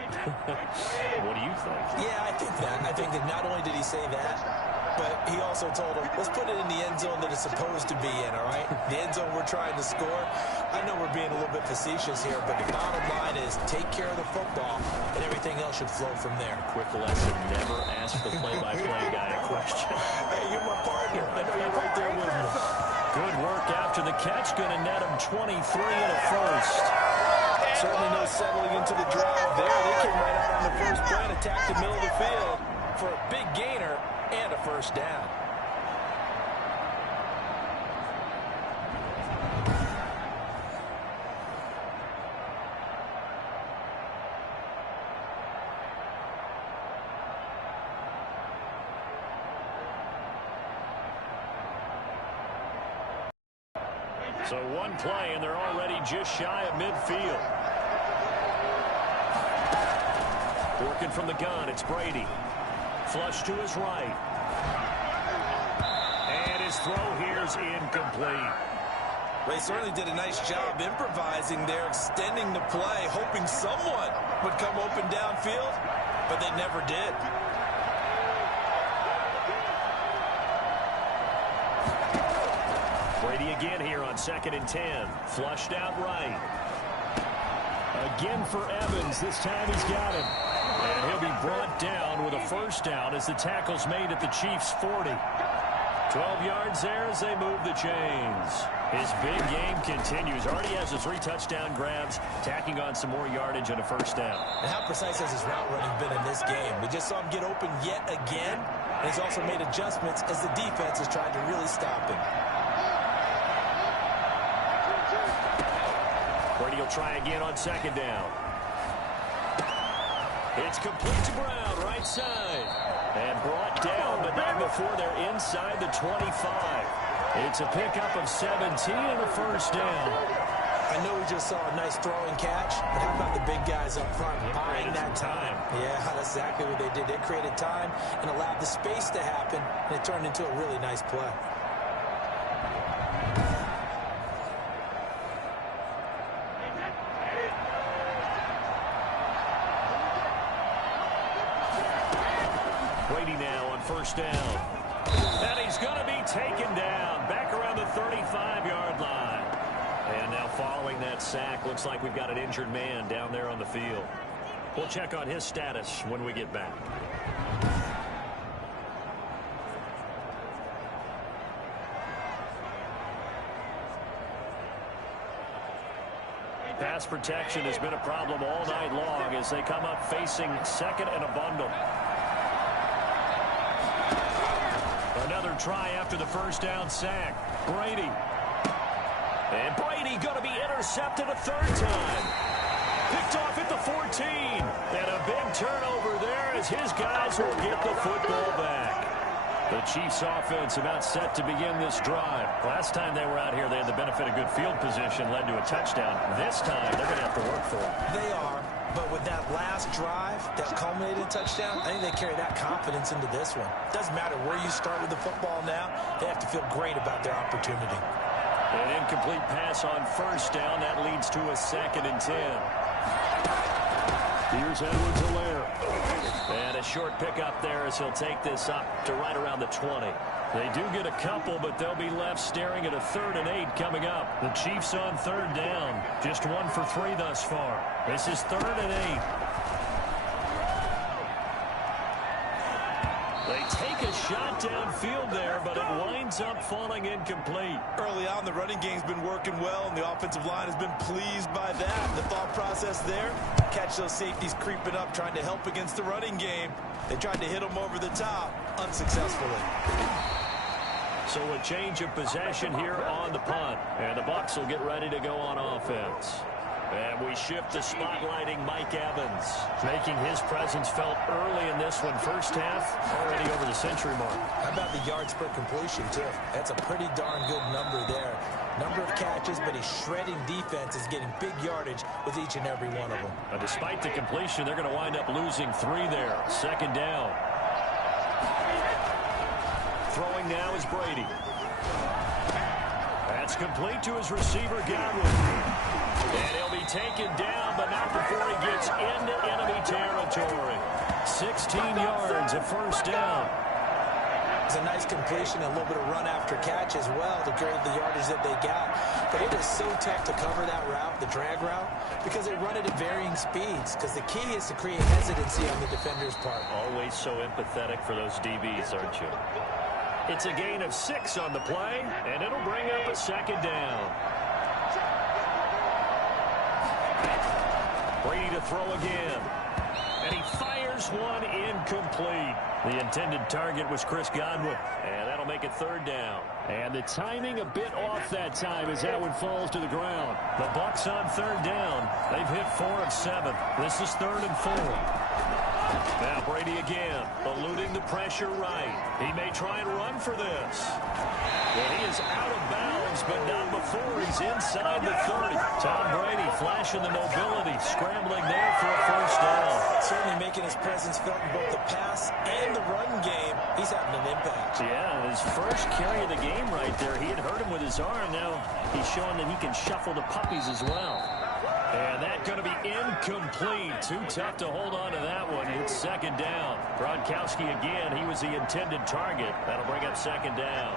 What do you think? Yeah, I think that. I think that not only did he say that, but he also told him, let's put it in the end zone that it's supposed to be in, all right? The end zone we're trying to score. I know we're being a little bit facetious here, but the bottom line is take care of the football, and everything else should flow from there. Quick lesson, never ask the play-by-play guy a question. Hey, you're my partner. I know you're right there with me. Good work after the catch. Going to net him 23 and a first. Certainly no settling into the drive there. They came right out on the first play and attacked the middle of the field for a big gainer and a first down. So one play, and they're already just shy of midfield. Working from the gun, it's Brady. Flush to his right. And his throw here's incomplete. They certainly did a nice job improvising there, extending the play, hoping someone would come open downfield, but they never did. Brady again here on 2nd and 10. Flushed out right. Again for Evans. This time he's got him. And he'll be brought down with a first down as the tackle's made at the Chiefs' 40. 12 yards there as they move the chains. His big game continues. Already has the 3 touchdown grabs, tacking on some more yardage and a first down. And how precise has his route running been in this game? We just saw him get open yet again, and he's also made adjustments as the defense has tried to really stop him. Brady will try again on 2nd down. It's complete to Brown, right side. And brought down, but not before they're inside the 25. It's a pickup of 17 and a first down. I know we just saw a nice throwing catch, but how about the big guys up front buying that time? Yeah, that's exactly what they did. They created time and allowed the space to happen, and it turned into a really nice play. Brady now on first down. And he's going to be taken down back around the 35-yard line. And now following that sack, looks like we've got an injured man down there on the field. We'll check on his status when we get back. Pass protection has been a problem all night long as they come up facing second and a bundle. Another try after the first down sack. Brady. And Brady going to be intercepted a third time. Picked off at the 14. And a big turnover there as his guys will get the football back. The Chiefs offense about set to begin this drive. Last time they were out here, they had the benefit of good field position, led to a touchdown. This time, they're going to have to work for it. They are, but with that last drive, that culminated touchdown, I think they carry that confidence into this one. Doesn't matter where you start with the football now, they have to feel great about their opportunity. An incomplete pass on first down. That leads to a 2nd and 10. Here's Edwards-Helaire. And a short pickup there as he'll take this up to right around the 20. They do get a couple, but they'll be left staring at a 3rd and 8 coming up. The Chiefs on 3rd down. Just 1 for 3 thus far. This is 3rd and 8. They take a shot downfield there, but it winds up falling incomplete. Early on, the running game's been working well, and the offensive line has been pleased by that. The thought process there, catch those safeties creeping up, trying to help against the running game. They tried to hit them over the top, unsuccessfully. So a change of possession here on the punt, and the Bucs will get ready to go on offense. And we shift to spotlighting Mike Evans, making his presence felt early in this one. First half, already over the century mark. How about the yards per completion, too? That's a pretty darn good number there. Number of catches, but his shredding defense is getting big yardage with each and every one of them. Despite the completion, they're going to wind up losing 3 there. 2nd down. Throwing now is Brady. That's complete to his receiver, Godwin. And he'll be taken down, but not before he gets into enemy territory. 16 yards, a first down. It's a nice completion, a little bit of run after catch as well to create the yardage that they got. But it is so tough to cover that route, the drag route, because they run it at varying speeds. Because the key is to create hesitancy on the defender's part. Always so empathetic for those DBs, aren't you? It's a gain of 6 on the play, and it'll bring up a 2nd down. Brady to throw again. And he fires one incomplete. The intended target was Chris Godwin. And that'll make it 3rd down. And the timing a bit off that time as that one falls to the ground. The Bucs on 3rd down. They've hit 4 of 7. This is 3rd and 4. Now Brady again, eluding the pressure right. He may try and run for this. Well, he is out of bounds, but not before he's inside the 30. Tom Brady flashing the mobility, scrambling there for a first down. Certainly making his presence felt in both the pass and the run game. He's having an impact. Yeah, his first carry of the game right there. He had hurt him with his arm. Now he's showing that he can shuffle the puppies as well. And that's going to be incomplete. Too tough to hold on to that one. It's 2nd down. Gronkowski again. He was the intended target. That'll bring up 2nd down.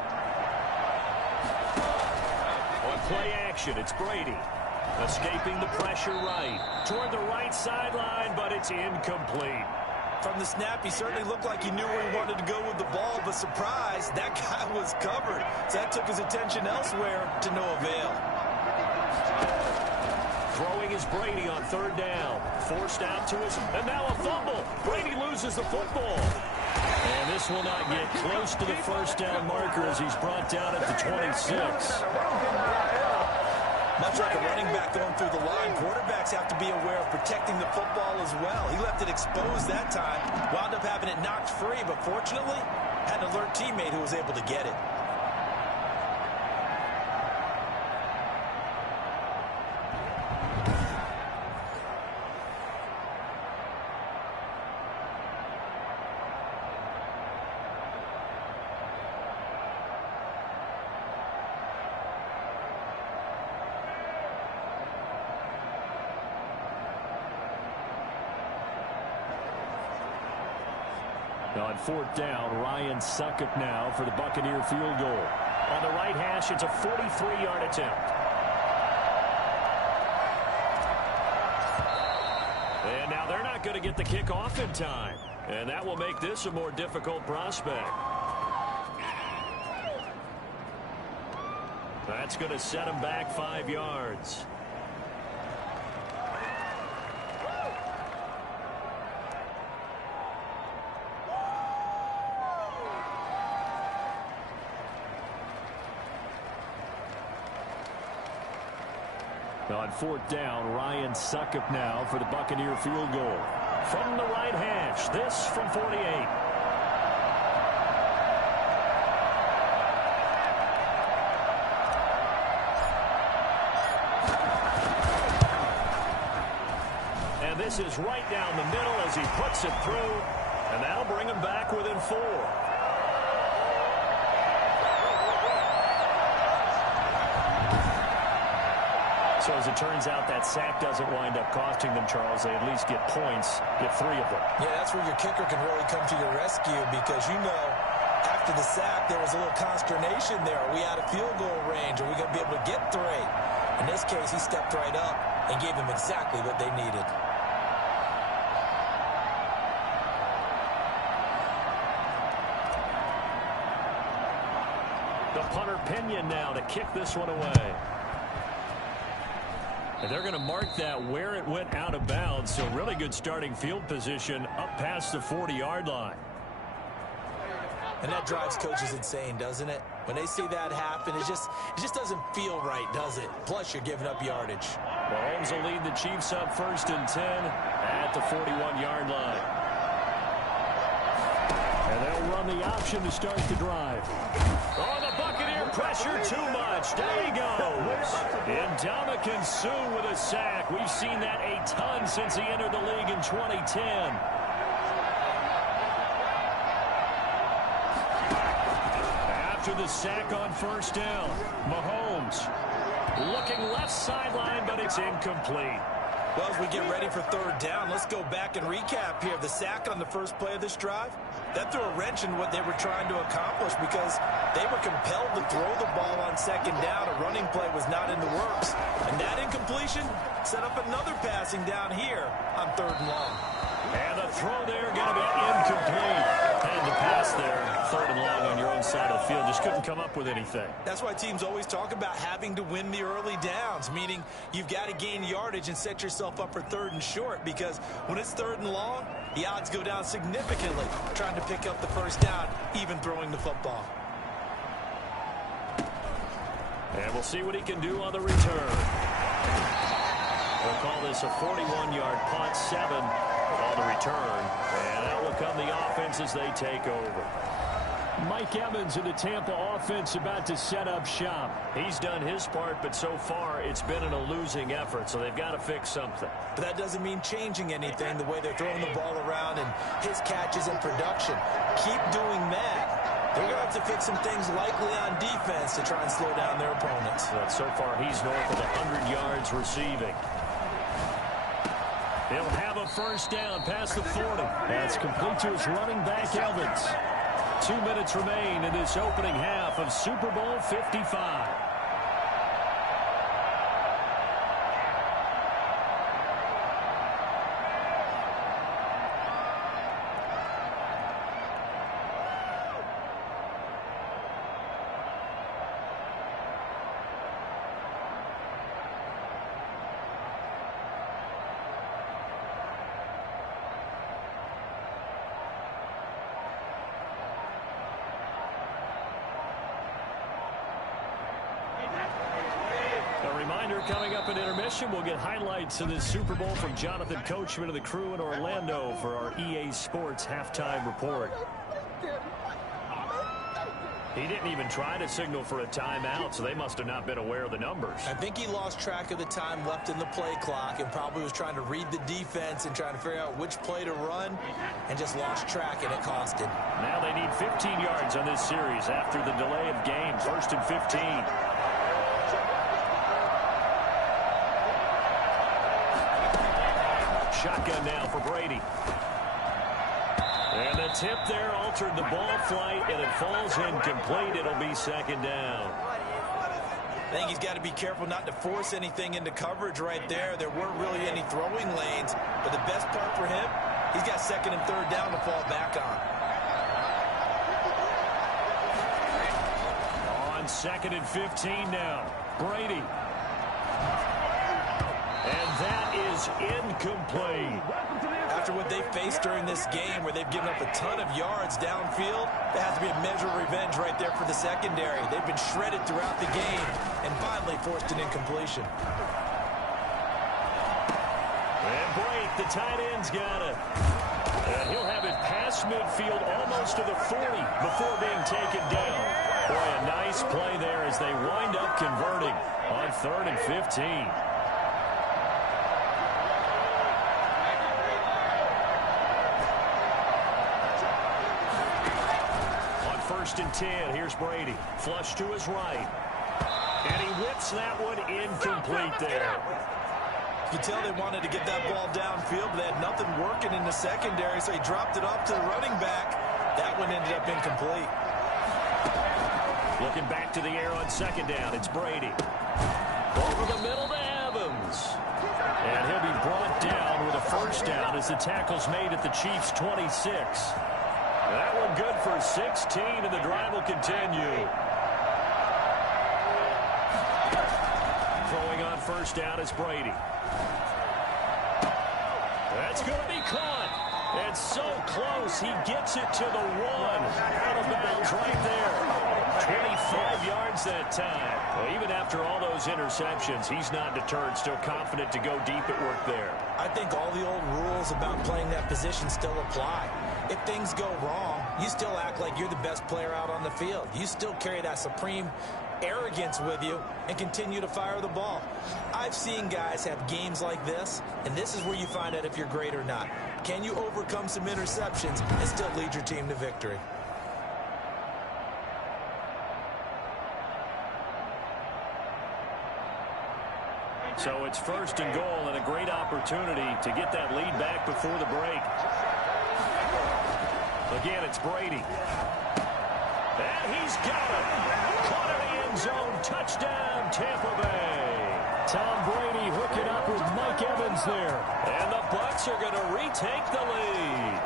On play action, it's Brady. Escaping the pressure right. Toward the right sideline, but it's incomplete. From the snap, he certainly looked like he knew where he wanted to go with the ball, but surprise, that guy was covered. So that took his attention elsewhere to no avail. Throwing is Brady on 3rd down. Forced out to his, and now a fumble. Brady loses the football. And this will not get close to the first down marker as he's brought down at the 26. Much like a running back going through the line, quarterbacks have to be aware of protecting the football as well. He left it exposed that time, wound up having it knocked free, but fortunately, had an alert teammate who was able to get it. On fourth down, Ryan Succop now for the Buccaneer field goal. On the right hash, it's a 43-yard attempt. And now they're not going to get the kickoff in time. And that will make this a more difficult prospect. That's going to set him back 5 yards. On fourth down, Ryan Succop now for the Buccaneer field goal. From the right hash, this from 48. And this is right down the middle as he puts it through, and that'll bring him back within 4. So as it turns out, that sack doesn't wind up costing them, Charles. They at least get points, get 3 of them. Yeah, that's where your kicker can really come to your rescue because, you know, after the sack, there was a little consternation there. Are we out of field goal range? Are we going to be able to get 3? In this case, he stepped right up and gave them exactly what they needed. The punter Pinion now to kick this one away. And they're going to mark that where it went out of bounds. So really good starting field position up past the 40-yard line. And that drives coaches insane, doesn't it? When they see that happen, it just doesn't feel right, does it? Plus, you're giving up yardage. Mahomes will lead the Chiefs up 1st and 10 at the 41-yard line. And they'll run the option to start the drive. Oh, the Buccaneer pressure too much. There he goes. Ndamukong Suh with a sack. We've seen that a ton since he entered the league in 2010. After the sack on 1st down, Mahomes looking left sideline, but it's incomplete. Well, as we get ready for 3rd down, let's go back and recap here. The sack on the first play of this drive, that threw a wrench in what they were trying to accomplish because they were compelled to throw the ball on 2nd down. A running play was not in the works. And that incompletion set up another passing down here on 3rd and long. And the throw there going to be incomplete. And the pass there, 3rd and long on your own side of the field. Just couldn't come up with anything. That's why teams always talk about having to win the early downs, meaning you've got to gain yardage and set yourself up for 3rd and short because when it's 3rd and long, the odds go down significantly trying to pick up the 1st down, even throwing the football. And we'll see what he can do on the return. We'll call this a 41-yard punt, 7 on the return. And out will come the offense as they take over. Mike Evans and the Tampa offense about to set up shop. He's done his part, but so far it's been in a losing effort, so they've got to fix something. But that doesn't mean changing anything, the way they're throwing the ball around and his catches and production. Keep doing that. They're going to have to fix some things likely on defense to try and slow down their opponents. But so far he's north of 100 yards receiving. He'll have a 1st down past the 40. That's complete to his running back, Evans. 2 minutes remain in this opening half of Super Bowl 55. Coming up in intermission, we'll get highlights of this Super Bowl from Jonathan Coachman of the crew in Orlando for our EA Sports halftime report. He didn't even try to signal for a timeout, so they must have not been aware of the numbers. I think he lost track of the time left in the play clock and probably was trying to read the defense and trying to figure out which play to run and just lost track, and it cost him. Now they need 15 yards on this series after the delay of game. 1st and 15. Shotgun now for Brady. And the tip there altered the ball flight, and it falls incomplete. It'll be second down. I think he's got to be careful not to force anything into coverage right there. There weren't really any throwing lanes, but the best part for him, he's got second and third down to fall back on. On second and 15 now, Brady. And that is incomplete. After what they faced during this game where they've given up a ton of yards downfield, there has to be a measure of revenge right there for the secondary. They've been shredded throughout the game and finally forced an incompletion. And break, the tight end's got it. And he'll have it past midfield almost to the 40 before being taken down. Boy, a nice play there as they wind up converting on 3rd and 15. First and 10. Here's Brady. Flush to his right. And he whips that one incomplete there. You can tell they wanted to get that ball downfield, but they had nothing working in the secondary, so he dropped it off to the running back. That one ended up incomplete. Looking back to the air on second down. It's Brady. Over the middle to Evans. And he'll be brought down with a first down as the tackle's made at the Chiefs' 26. That one good for 16, and the drive will continue. Throwing on first down is Brady. That's going to be caught. And so close, he gets it to the 1. Out of bounds right there. 25 yards that time. Well, even after all those interceptions, he's not deterred, still confident to go deep at work there. I think all the old rules about playing that position still apply. If things go wrong, you still act like you're the best player out on the field. You still carry that supreme arrogance with you and continue to fire the ball. I've seen guys have games like this, and this is where you find out if you're great or not. Can you overcome some interceptions and still lead your team to victory? So it's first and goal and a great opportunity to get that lead back before the break. Again, it's Brady. And he's got it. Caught in the end zone. Touchdown, Tampa Bay. Tom Brady hooking up with Mike Evans there. And the Bucs are going to retake the lead.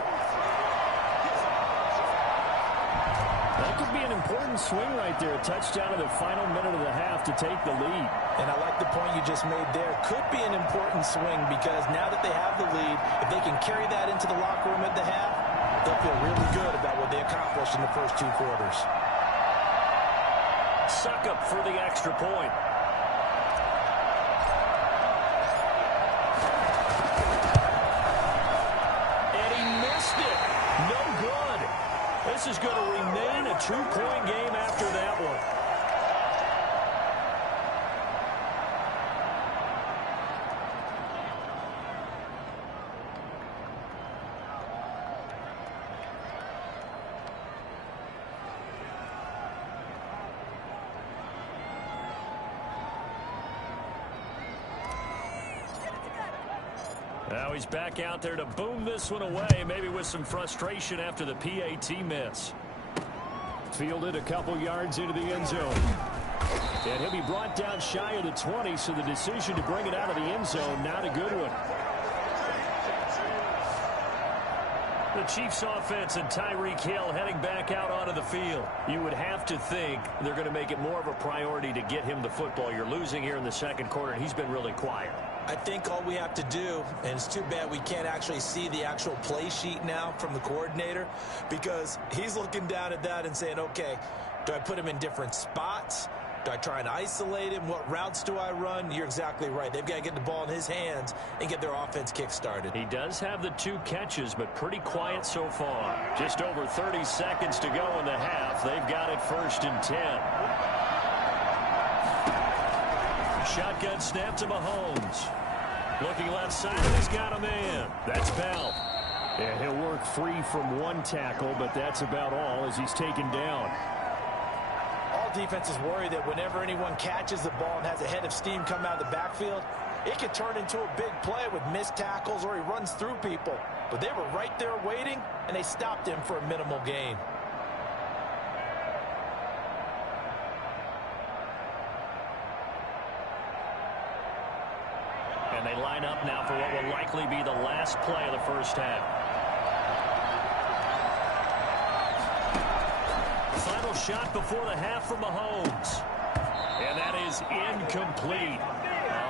That could be an important swing right there. A touchdown in the final minute of the half to take the lead. And I like the point you just made there. Could be an important swing because now that they have the lead, if they can carry that into the locker room at the half, they'll feel really good about what they accomplished in the first 2 quarters. Suck up for the extra point. And he missed it. No good. This is going to remain a 2-point game after that one. Now he's back out there to boom this one away, maybe with some frustration after the PAT miss. Fielded a couple yards into the end zone. And he'll be brought down shy of the 20, so the decision to bring it out of the end zone, not a good one. The Chiefs offense and Tyreek Hill heading back out onto the field. You would have to think they're going to make it more of a priority to get him the football. You're losing here in the second quarter, and he's been really quiet. I think all we have to do, and it's too bad we can't actually see the actual play sheet now from the coordinator, because he's looking down at that and saying, okay, do I put him in different spots? Do I try and isolate him? What routes do I run? You're exactly right. They've got to get the ball in his hands and get their offense kick-started. He does have the 2 catches, but pretty quiet so far. Just over 30 seconds to go in the half. They've got it 1st and 10. Shotgun snap to Mahomes. Looking left side, and he's got a man. That's Bell. And he'll work free from 1 tackle, but that's about all as he's taken down. All defenses worry that whenever anyone catches the ball and has a head of steam come out of the backfield, It could turn into a big play with missed tackles or he runs through people. But they were right there waiting, and they stopped him for a minimal gain. And they line up now for what will likely be the last play of the first half. Final shot before the half from Mahomes. And that is incomplete.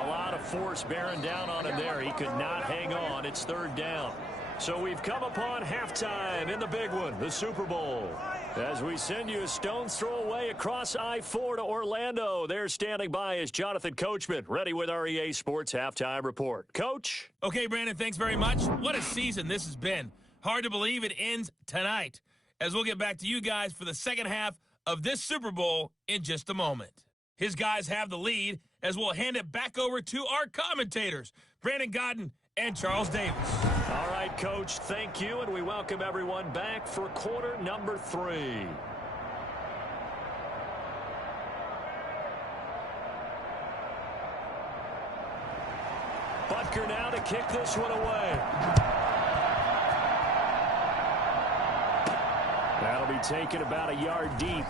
A lot of force bearing down on him there. He could not hang on. It's third down. So we've come upon halftime in the big one, the Super Bowl. As we send you a stone's throw away across I-4 to Orlando. There standing by is Jonathan Coachman, ready with our EA Sports Halftime Report. Coach? Okay, Brandon, thanks very much. What a season this has been. Hard to believe it ends tonight, as we'll get back to you guys for the second half of this Super Bowl in just a moment. His guys have the lead, as we'll hand it back over to our commentators, Brandon Godden and Charles Davis. All right, Coach, thank you, and we welcome everyone back for quarter number 3. Butker now to kick this one away. That'll be taken about a yard deep.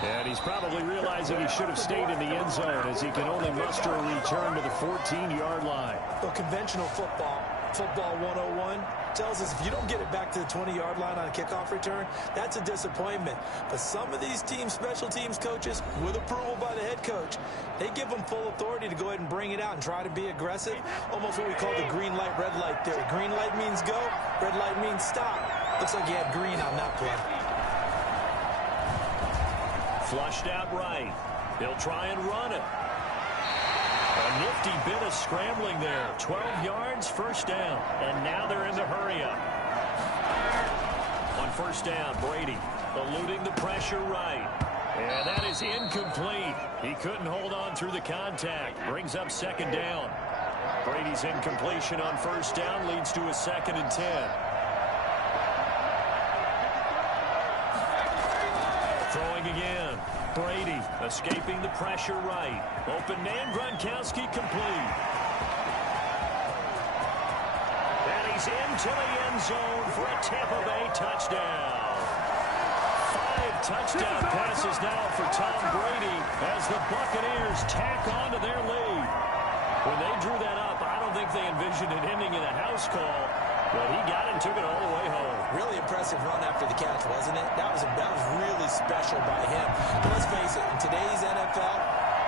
And he's probably realizing he should have stayed in the end zone, as he can only muster a return to the 14-yard line. Well, conventional football 101, tells us if you don't get it back to the 20-yard line on a kickoff return, that's a disappointment. But some of these teams, special teams coaches, with approval by the head coach, they give them full authority to go ahead and bring it out and try to be aggressive, almost what we call the green light, red light theory. Green light means go, red light means stop. Looks like he had green on that play. Flushed out right. He'll try and run it. A nifty bit of scrambling there. 12 yards, first down. And now they're in the hurry-up. On first down, Brady eluding the pressure right. And that is incomplete. He couldn't hold on through the contact. Brings up second down. Brady's incompletion on first down leads to a 2nd and 10. Throwing again. Brady escaping the pressure right. Open man, Gronkowski complete. And he's into the end zone for a Tampa Bay touchdown. 5 touchdown passes now for Tom Brady as the Buccaneers tack on to their lead. When they drew that up, I don't think they envisioned it ending in a house call, but he got it and took it all the way home. Really impressive run after the catch, wasn't it? That was really special by him. But let's face it, in today's NFL,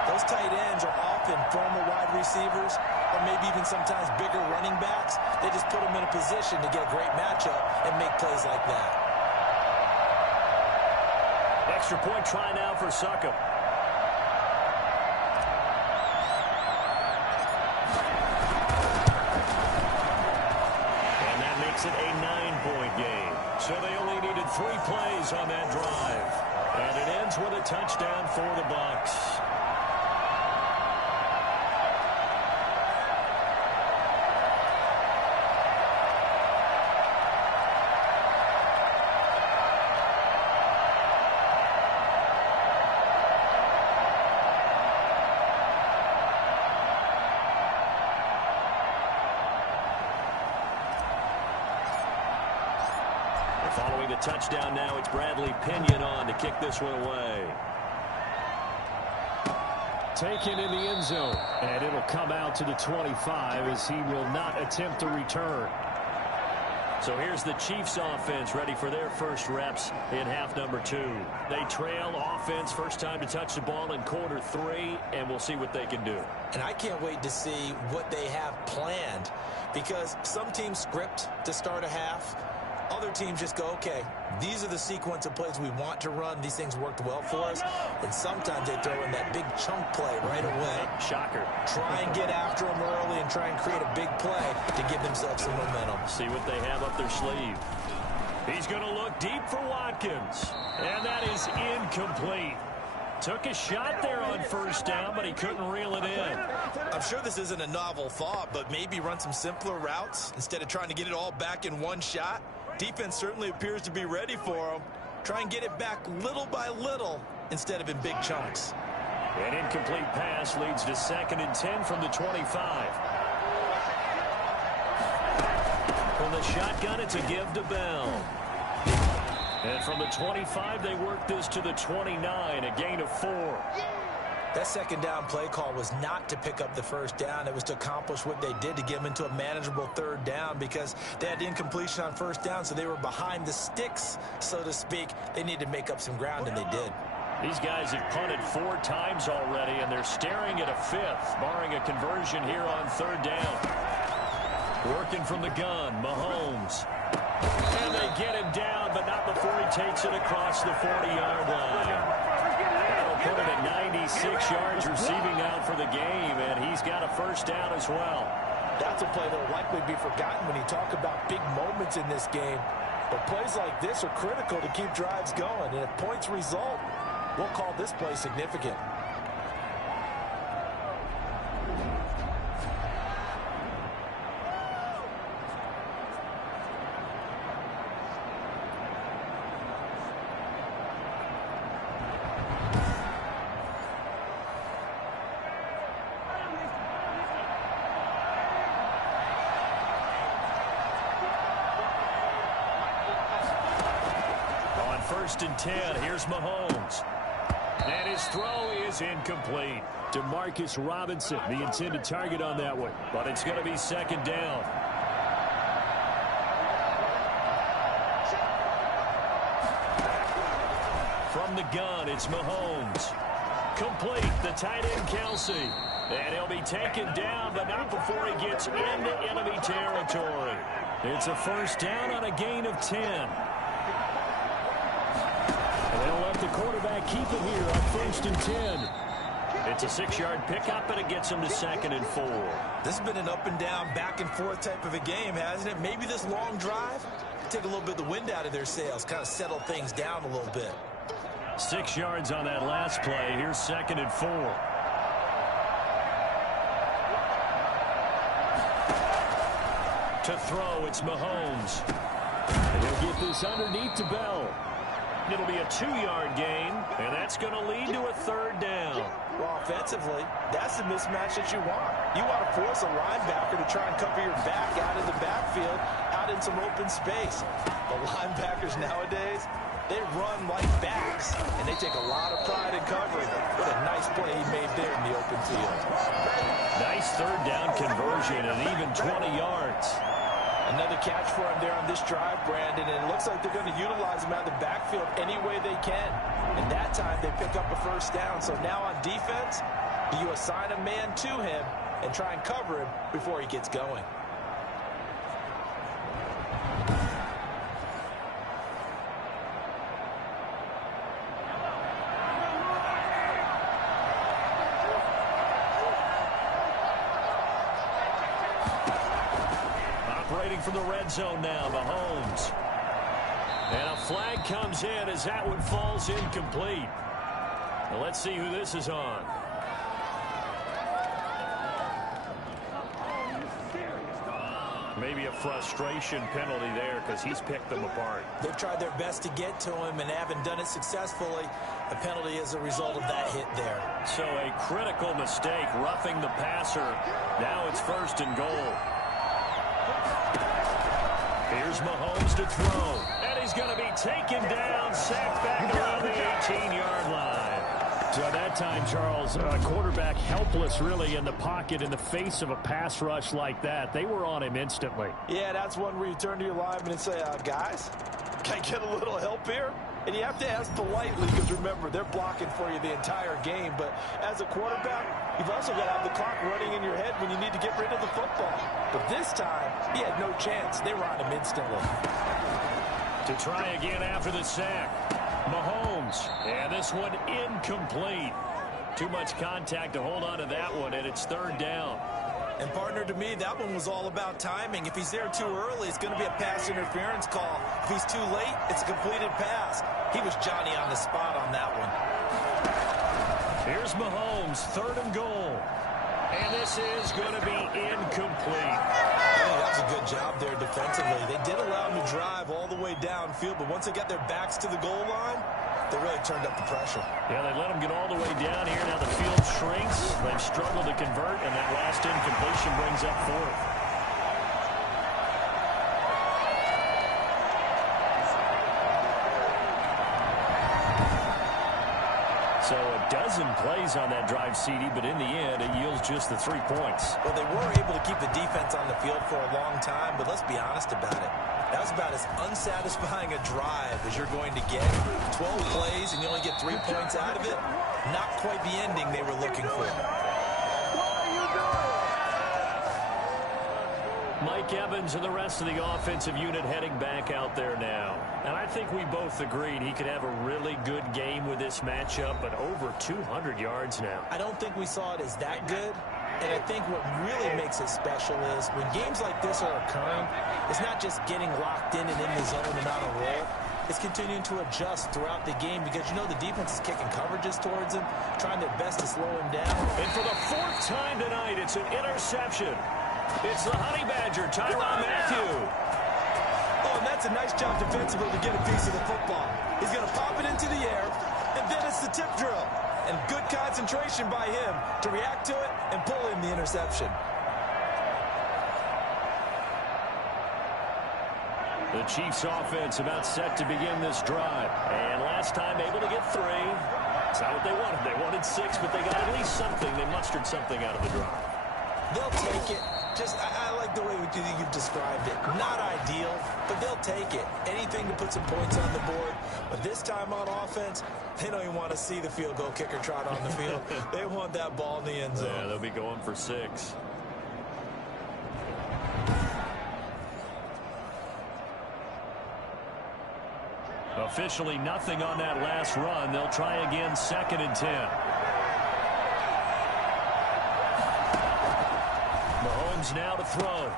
those tight ends are often former wide receivers or maybe even sometimes bigger running backs. They just put them in a position to get a great matchup and make plays like that. Extra point try now for Succop. Makes it a 9-point game. So they only needed 3 plays on that drive. And it ends with a touchdown for the Bucs. Following the touchdown now, it's Bradley Pinion on to kick this one away. Taken in the end zone, and it'll come out to the 25 as he will not attempt a return. So here's the Chiefs offense ready for their first reps in half number 2. They trail offense, first time to touch the ball in quarter 3, and we'll see what they can do. And I can't wait to see what they have planned, because some teams script to start a half. Other teams just go, okay, these are the sequence of plays we want to run. These things worked well for us. And sometimes they throw in that big chunk play right away. Shocker. Try and get after them early and try and create a big play to give themselves some momentum. See what they have up their sleeve. He's going to look deep for Watkins. And that is incomplete. Took a shot there on first down, but he couldn't reel it in. I'm sure this isn't a novel thought, but maybe run some simpler routes instead of trying to get it all back in one shot. Defense certainly appears to be ready for him. Try and get it back little by little instead of in big chunks. An incomplete pass leads to 2nd and 10 from the 25. From the shotgun, it's a give to Bell. And from the 25, they work this to the 29, a gain of 4. That second down play call was not to pick up the first down. It was to accomplish what they did, to get them into a manageable 3rd down, because they had incompletion on 1st down, so they were behind the sticks, so to speak. They needed to make up some ground, and they did. These guys have punted 4 times already, and they're staring at a 5th, barring a conversion here on 3rd down. Working from the gun, Mahomes. And they get him down, but not before he takes it across the 40-yard line. That'll put him at 96 yards receiving out for the game, and he's got a 1st down as well. That's a play that will likely be forgotten when you talk about big moments in this game. But plays like this are critical to keep drives going, and if points result, we'll call this play significant. On 1st and 10, here's Mahomes. And his throw is incomplete. Demarcus Robinson, the intended target on that one. But it's going to be 2nd down. From the gun, it's Mahomes. Complete, the tight end, Kelsey. And he'll be taken down, but not before he gets into enemy territory. It's a 1st down on a gain of 10. And they'll let the quarterback keep it here on 1st and 10. It's a 6-yard pickup, and it gets him to 2nd and 4. This has been an up-and-down, back-and-forth type of a game, hasn't it? Maybe this long drive take a little bit of the wind out of their sails, kind of settle things down a little bit. 6 yards on that last play. Here's 2nd and 4. To throw, it's Mahomes. And he'll get this underneath to Bell. It'll be a 2-yard gain, and that's going to lead to a 3rd down. Well, offensively, that's the mismatch that you want. You want to force a linebacker to try and cover your back out of the backfield, out in some open space. The linebackers nowadays, they run like backs, and they take a lot of pride in covering. What a nice play he made there in the open field. Nice 3rd down conversion, and even 20 yards. Another catch for him there on this drive, Brandon, and it looks like they're going to utilize him out of the backfield any way they can. And that time they pick up a 1st down. So now on defense, you assign a man to him and try and cover him before he gets going. Operating from the red zone now, Mahomes. And a flag comes in as that one falls incomplete. Now let's see who this is on. Maybe a frustration penalty there because he's picked them apart. They've tried their best to get to him and haven't done it successfully. A penalty as a result of that hit there. So a critical mistake, roughing the passer. Now it's 1st and goal. Here's Mahomes to throw. And he's going to be taken down, sacked back around the 18-yard line. So that time, Charles, quarterback helpless really in the pocket in the face of a pass rush like that. They were on him instantly. Yeah, that's one where you turn to your lineman and say, guys, can I get a little help here? And you have to ask politely because, remember, they're blocking for you the entire game. But as a quarterback, you've also got to have the clock running in your head when you need to get rid of the football. But this time, he had no chance. They were on him instantly. To try again after the sack. Mahomes, and this one incomplete. Too much contact to hold on to that one, and it's 3rd down. And, partner, to me, that one was all about timing. If he's there too early, it's going to be a pass interference call. If he's too late, it's a completed pass. He was Johnny on the spot on that one. Here's Mahomes, 3rd and goal. And this is going to be incomplete. think that was a good job there defensively. They did allow them to drive all the way downfield, but once they got their backs to the goal line, they really turned up the pressure. Yeah, they let them get all the way down here. Now the field shrinks. They've struggled to convert, and that last incompletion brings up fourth. So a dozen plays on that drive, CD, but in the end, it yields just the 3 points. Well, they were able to keep the defense on the field for a long time, but let's be honest about it. That was about as unsatisfying a drive as you're going to get. 12 plays and you only get 3 points out of it. Not quite the ending they were looking for. Mike Evans and the rest of the offensive unit heading back out there now. And I think we both agreed he could have a really good game with this matchup, but over 200 yards now. I don't think we saw it as that good. And I think what really makes it special is when games like this are occurring, it's not just getting locked in and in the zone and on a roll. It's continuing to adjust throughout the game because, you know, the defense is kicking coverages towards him, trying their best to slow him down. And for the 4th time tonight, it's an interception. It's the Honey Badger, Tyrann Mathieu. Oh, and that's a nice job defensively to get a piece of the football. He's going to pop it into the air, and then it's the tip drill. And good concentration by him to react to it and pull in the interception. The Chiefs offense about set to begin this drive. And last time able to get 3. It's not what they wanted. They wanted 6, but they got at least something. They mustered something out of the drive. They'll take it. I like the way you've described it. Not ideal, but they'll take it. Anything to put some points on the board. But this time on offense, they don't even want to see the field goal kicker trot on the field. They want that ball in the end zone. Yeah, they'll be going for 6. Officially nothing on that last run. They'll try again, 2nd and 10. Mahomes now to throw.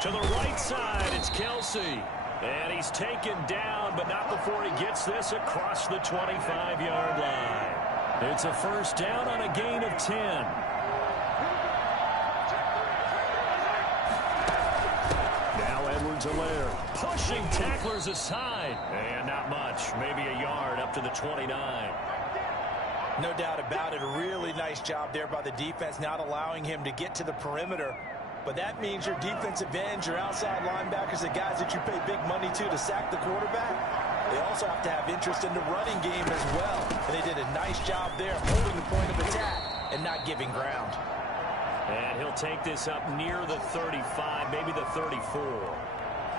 To the right side, it's Kelsey. And he's taken down, but not before he gets this across the 25-yard line. It's a first down on a gain of 10. Now Edwards-Helaire pushing tacklers aside. And not much, maybe a yard up to the 29. No doubt about it. A really nice job there by the defense, not allowing him to get to the perimeter. But that means your defensive ends, your outside linebackers, the guys that you pay big money to sack the quarterback, they also have to have interest in the running game as well. And they did a nice job there holding the point of attack and not giving ground. And he'll take this up near the 35, maybe the 34.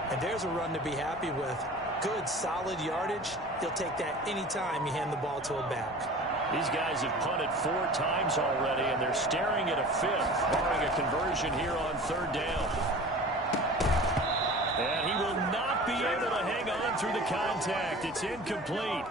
And there's a run to be happy with. Good, solid yardage. He'll take that anytime you hand the ball to a back. These guys have punted 4 times already, and they're staring at a 5th, barring a conversion here on 3rd down. And he will not be able to hang on through the contact. It's incomplete.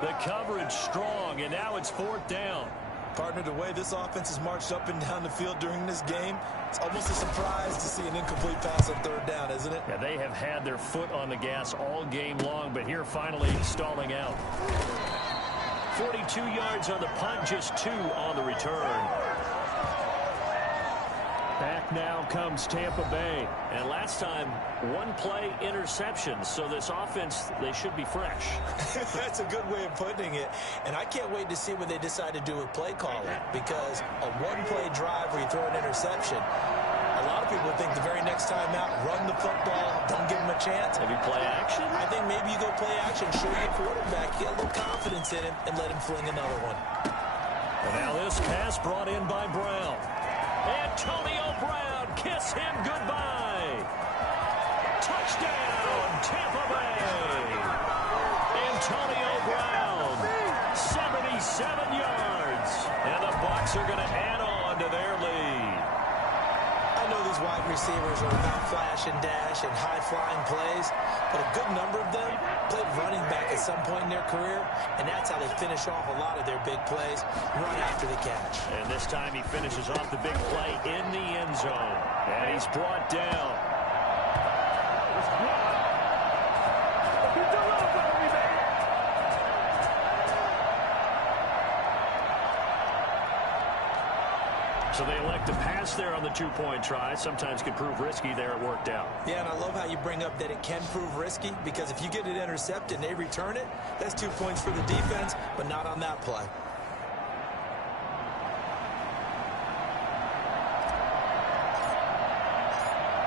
The coverage strong, and now it's 4th down. Partner, the way this offense has marched up and down the field during this game, it's almost a surprise to see an incomplete pass on 3rd down, isn't it? Yeah, they have had their foot on the gas all game long, but here finally stalling out. 42 yards on the punt, just 2 on the return. Back now comes Tampa Bay. And last time, 1-play interception. So this offense, they should be fresh. That's a good way of putting it. And I can't wait to see what they decide to do with play calling. Because a 1-play drive where you throw an interception, a lot of people think the very next time out, run the football, don't give him a chance. Maybe play action? I think maybe you go play action, show your quarterback, get a little confidence in him, and let him fling another one. And now this pass brought in by Brown. Antonio Brown, kiss him goodbye. Touchdown, Tampa Bay. Antonio Brown, 77 yards. And the Bucs are going to add on to their lead. I know these wide receivers are about flash and dash and high-flying plays, but a good number of them played running back at some point in their career, and that's how they finish off a lot of their big plays, run after the catch. And this time he finishes off the big play in the end zone. And he's brought down. So they elect to pass there on the two-point try. Sometimes could prove risky there. It worked out. Yeah, and I love how you bring up that it can prove risky, because if you get it intercepted and they return it, that's 2 points for the defense, but not on that play.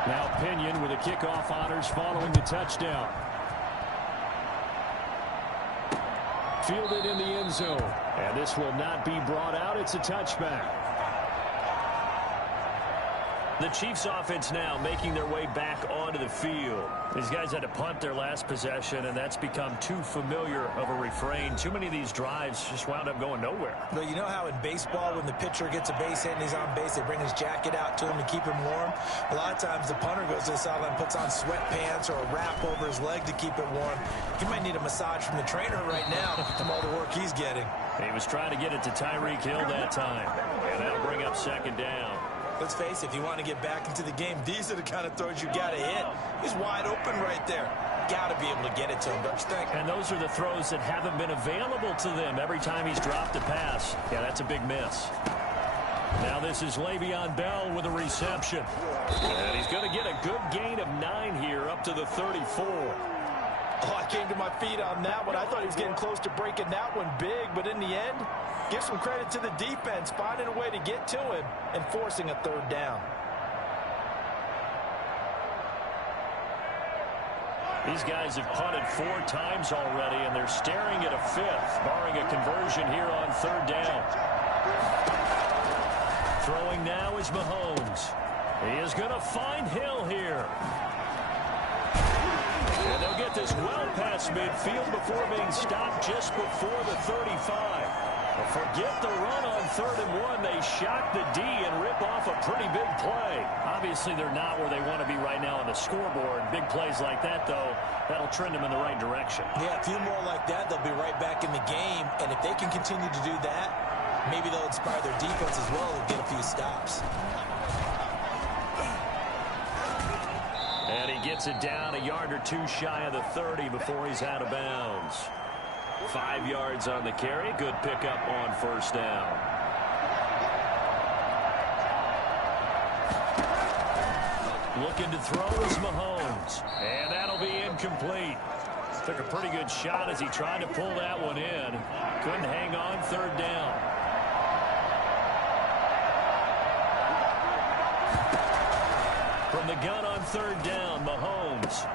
Now Pinion with the kickoff honors following the touchdown. Fielded in the end zone. And this will not be brought out. It's a touchback. The Chiefs offense now making their way back onto the field. These guys had to punt their last possession, and that's become too familiar of a refrain. Too many of these drives just wound up going nowhere. But you know how in baseball, when the pitcher gets a base hit and he's on base, they bring his jacket out to him to keep him warm? A lot of times the punter goes to the sideline, puts on sweatpants or a wrap over his leg to keep it warm. He might need a massage from the trainer right now from all the work he's getting. He was trying to get it to Tyreek Hill that time, and that'll bring up second down. Let's face it, if you want to get back into the game, these are the kind of throws you got to hit. He's wide open right there. Got to be able to get it to him, don't you think? And those are the throws that haven't been available to them every time he's dropped a pass. Yeah, that's a big miss. Now this is Le'Veon Bell with a reception. And he's going to get a good gain of 9 here up to the 34. Oh, I came to my feet on that one. I thought he was getting close to breaking that one big, but in the end, give some credit to the defense, finding a way to get to him and forcing a third down. These guys have punted 4 times already, and they're staring at a 5th, barring a conversion here on third down. Throwing now is Mahomes. He is going to find Hill here. And they'll get this well past midfield before being stopped just before the 35. Forget the run on 3rd and 1. They shock the D and rip off a pretty big play. Obviously, they're not where they want to be right now on the scoreboard. Big plays like that, though, that'll trend them in the right direction. Yeah, a few more like that, they'll be right back in the game. And if they can continue to do that, maybe they'll inspire their defense as well and get a few stops. And he gets it down a yard or 2 shy of the 30 before he's out of bounds. 5 yards on the carry. Good pickup on first down. Looking to throw is Mahomes. And that'll be incomplete. Took a pretty good shot as he tried to pull that one in. Couldn't hang on 3rd down. From the gun on 3rd down, Mahomes.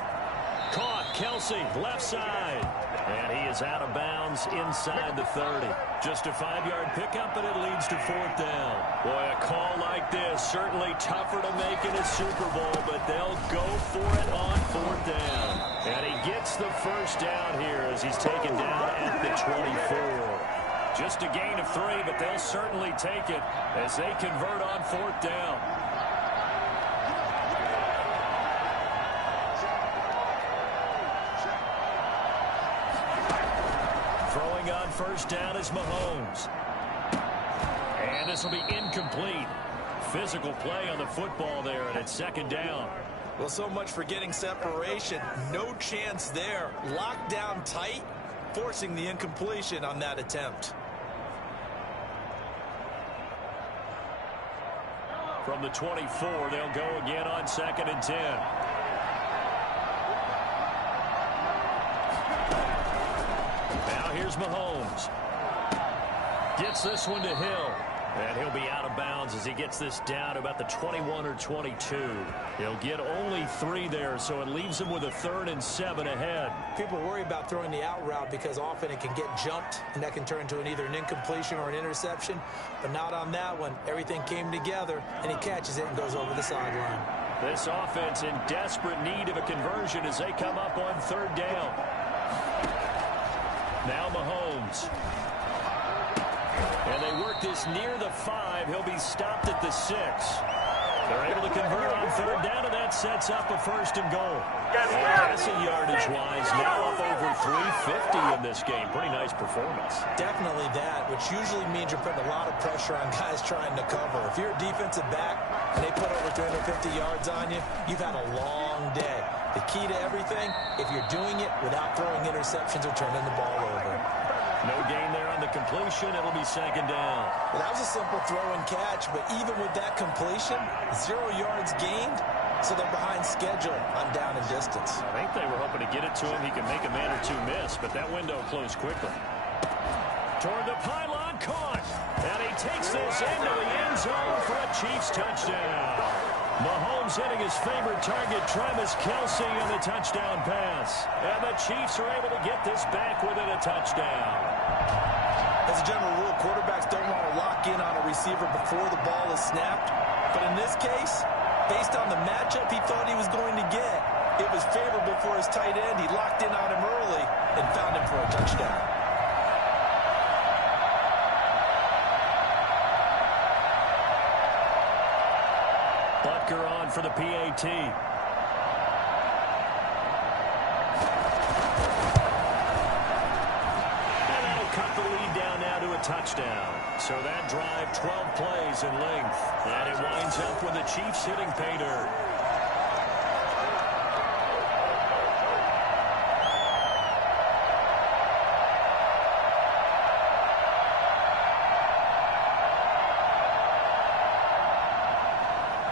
Caught, Kelsey, left side. And he is out of bounds inside the 30. Just a 5-yard pickup, and it leads to 4th down. Boy, a call like this, certainly tougher to make in a Super Bowl, but they'll go for it on 4th down. And he gets the first down here as he's taken down at the 24. Just a gain of 3, but they'll certainly take it as they convert on 4th down. Throwing on first down is Mahomes. And this will be incomplete. Physical play on the football there, and it's 2nd down. Well, so much for getting separation. No chance there. Locked down tight, forcing the incompletion on that attempt. From the 24, they'll go again on 2nd and 10. Now here's Mahomes. Gets this one to Hill. And he'll be out of bounds as he gets this down about the 21 or 22. He'll get only 3 there, so it leaves him with a 3rd and 7 ahead. People worry about throwing the out route because often it can get jumped, and that can turn into either an incompletion or an interception. But not on that one. Everything came together, and he catches it and goes over the sideline. This offense in desperate need of a conversion as they come up on 3rd down. Now Mahomes. And they work this near the 5. He'll be stopped at the 6. They're able to convert on 3rd down, and that sets up a 1st and goal. And passing yardage-wise, now up over 350 in this game. Pretty nice performance. Definitely that, which usually means you're putting a lot of pressure on guys trying to cover. If you're a defensive back and they put over 350 yards on you, you've had a long day. The key to everything, if you're doing it without throwing interceptions or turning the ball over. No gain there on the completion. It'll be second down. Well, that was a simple throw and catch, but even with that completion, 0 yards gained, so they're behind schedule on down and distance. I think they were hoping to get it to him. He could make a man or two miss, but that window closed quickly. Toward the pylon, caught. And he takes this into the end zone for a Chiefs touchdown. Mahomes hitting his favorite target, Travis Kelce, on the touchdown pass. And the Chiefs are able to get this back within a touchdown. As a general rule, quarterbacks don't want to lock in on a receiver before the ball is snapped. But in this case, based on the matchup he thought he was going to get, it was favorable for his tight end. He locked in on him early and found him for a touchdown. Butker on for the PAT. And that'll cut the lead down now to a touchdown. So that drive, 12 plays in length. And it winds up with the Chiefs hitting pay dirt.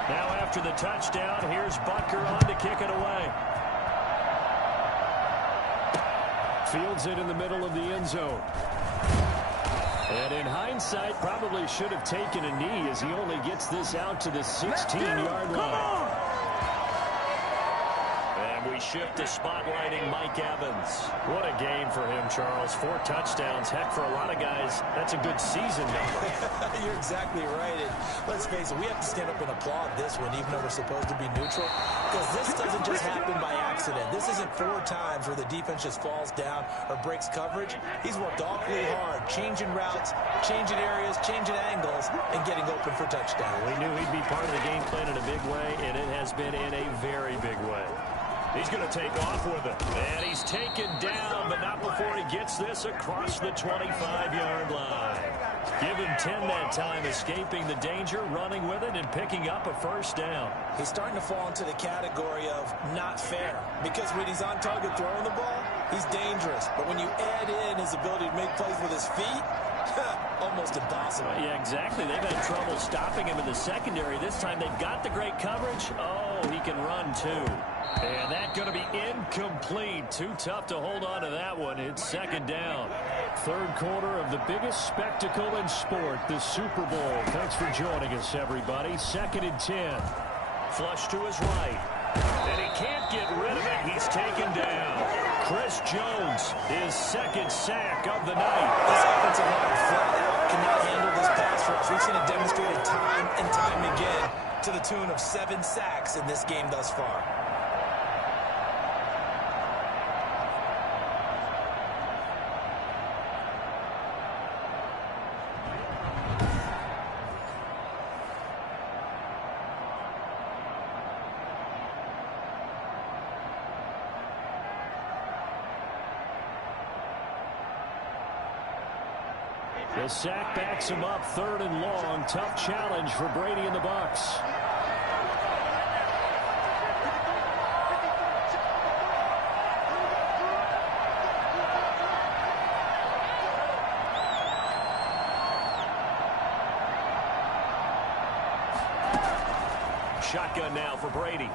Now after the touchdown, here's Butker on to kick it away. Fields it in the middle of the end zone. And in hindsight, probably should have taken a knee as he only gets this out to the 16-yard line. And we shift to spotlighting Mike Evans. What a game for him, Charles. 4 touchdowns. Heck, for a lot of guys, that's a good season number. You're exactly right. And let's face it, we have to stand up and applaud this one, even though we're supposed to be neutral, because this doesn't just happen by accident. This isn't 4 times where the defense just falls down or breaks coverage. He's worked awfully hard, changing routes, changing areas, changing angles, and getting open for touchdown. We knew he'd be part of the game plan in a big way, and it has been in a very big way. He's going to take off with it. And he's taken down, but not before he gets this across the 25-yard line. Give him 10 that time, escaping the danger, running with it, and picking up a first down. He's starting to fall into the category of not fair, because when he's on target throwing the ball, he's dangerous. But when you add in his ability to make plays with his feet, almost impossible. Yeah, exactly. They've had trouble stopping him in the secondary. This time they've got the great coverage. Oh, he can run too. And that's going to be incomplete. Too tough to hold on to that one. It's second down. Third quarter of the biggest spectacle in sport, the Super Bowl. Thanks for joining us, everybody. 2nd and 10. Flush to his right. And he can't get rid of it. He's taken down. Chris Jones, his 2nd sack of the night. This offensive line flat out cannot handle this pass rush. We've seen it demonstrated time and time again to the tune of 7 sacks in this game thus far. The sack backs him up, 3rd and long. Tough challenge for Brady and the Bucs. Shotgun now for Brady.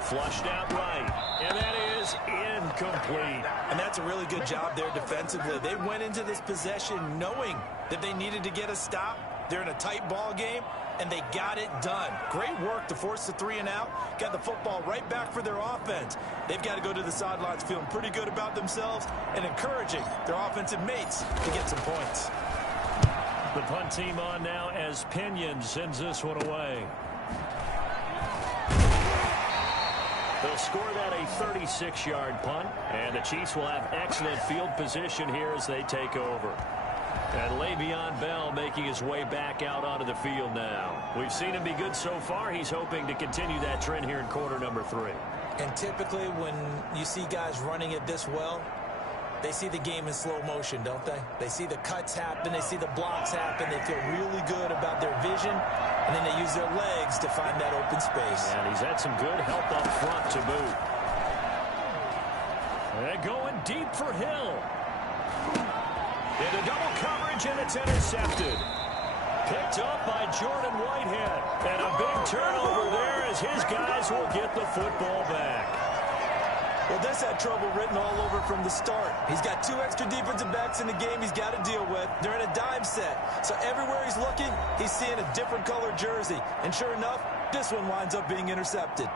Flushed out right. And that is incomplete. And that's a really good job there defensively. They went into this possession knowing that they needed to get a stop. They're in a tight ball game, and they got it done. Great work to force the 3 and out. Got the football right back for their offense. They've got to go to the sidelines feeling pretty good about themselves and encouraging their offensive mates to get some points. The punt team on now as Pinion sends this one away. They'll score that a 36-yard punt, and the Chiefs will have excellent field position here as they take over. And Le'Veon Bell making his way back out onto the field now. We've seen him be good so far. He's hoping to continue that trend here in quarter number 3. And typically when you see guys running it this well, they see the game in slow motion, don't they? They see the cuts happen. They see the blocks happen. They feel really good about their vision. And then they use their legs to find that open space. And he's had some good help up front to boot. And going deep for Hill. Into double coverage, and it's intercepted. Picked up by Jordan Whitehead. And a big turnover there as his guys will get the football back. Well, this had trouble written all over from the start. He's got 2 extra defensive backs in the game he's got to deal with. They're in a dime set. So everywhere he's looking, he's seeing a different color jersey. And sure enough, this one winds up being intercepted.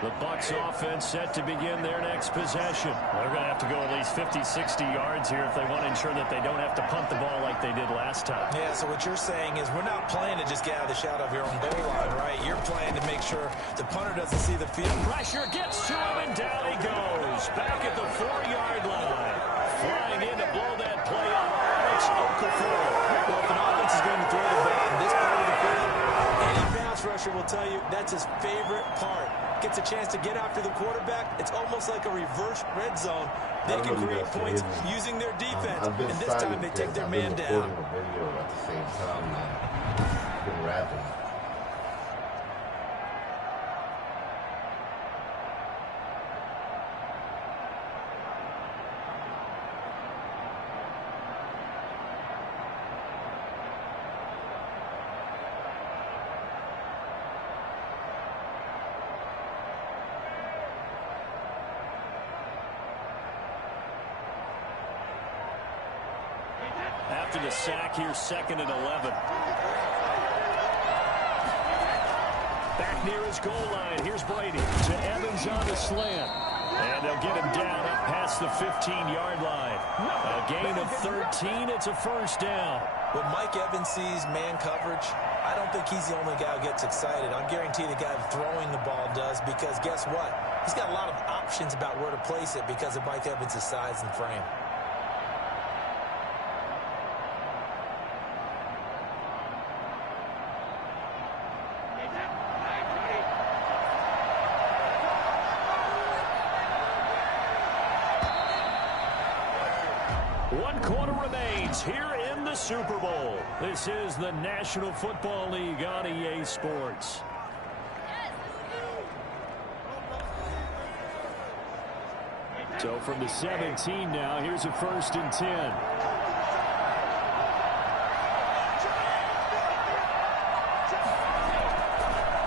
The Bucs offense set to begin their next possession. They're going to have to go at least 50, 60 yards here if they want to ensure that they don't have to punt the ball like they did last time. Yeah, so what you're saying is we're not playing to just get out of the shadow of your own goal line, right? You're playing to make sure the punter doesn't see the field. Pressure gets to him, and down he goes. Back at the 4-yard line. Flying in to blow that play up. It's Okafor. Well, if an offense is going to throw the ball in this part of the field, any pass rusher will tell you that's his favorite part. Gets a chance to get after the quarterback. It's almost like a reverse red zone. They can create points using their defense, and this time they take their man down. I've been recording a video at the same time, man. I've been rapping. After the sack here, 2nd and 11. Back near his goal line. Here's Brady to Evans on the slant. And they'll get him down up past the 15-yard line. A gain of 13. It's a first down. When Mike Evans sees man coverage, I don't think he's the only guy who gets excited. I'll guarantee the guy throwing the ball does, because guess what? He's got a lot of options about where to place it because of Mike Evans' size and frame. One quarter remains here in the Super Bowl. This is the National Football League on EA Sports. So from the 17 now, here's a 1st and 10.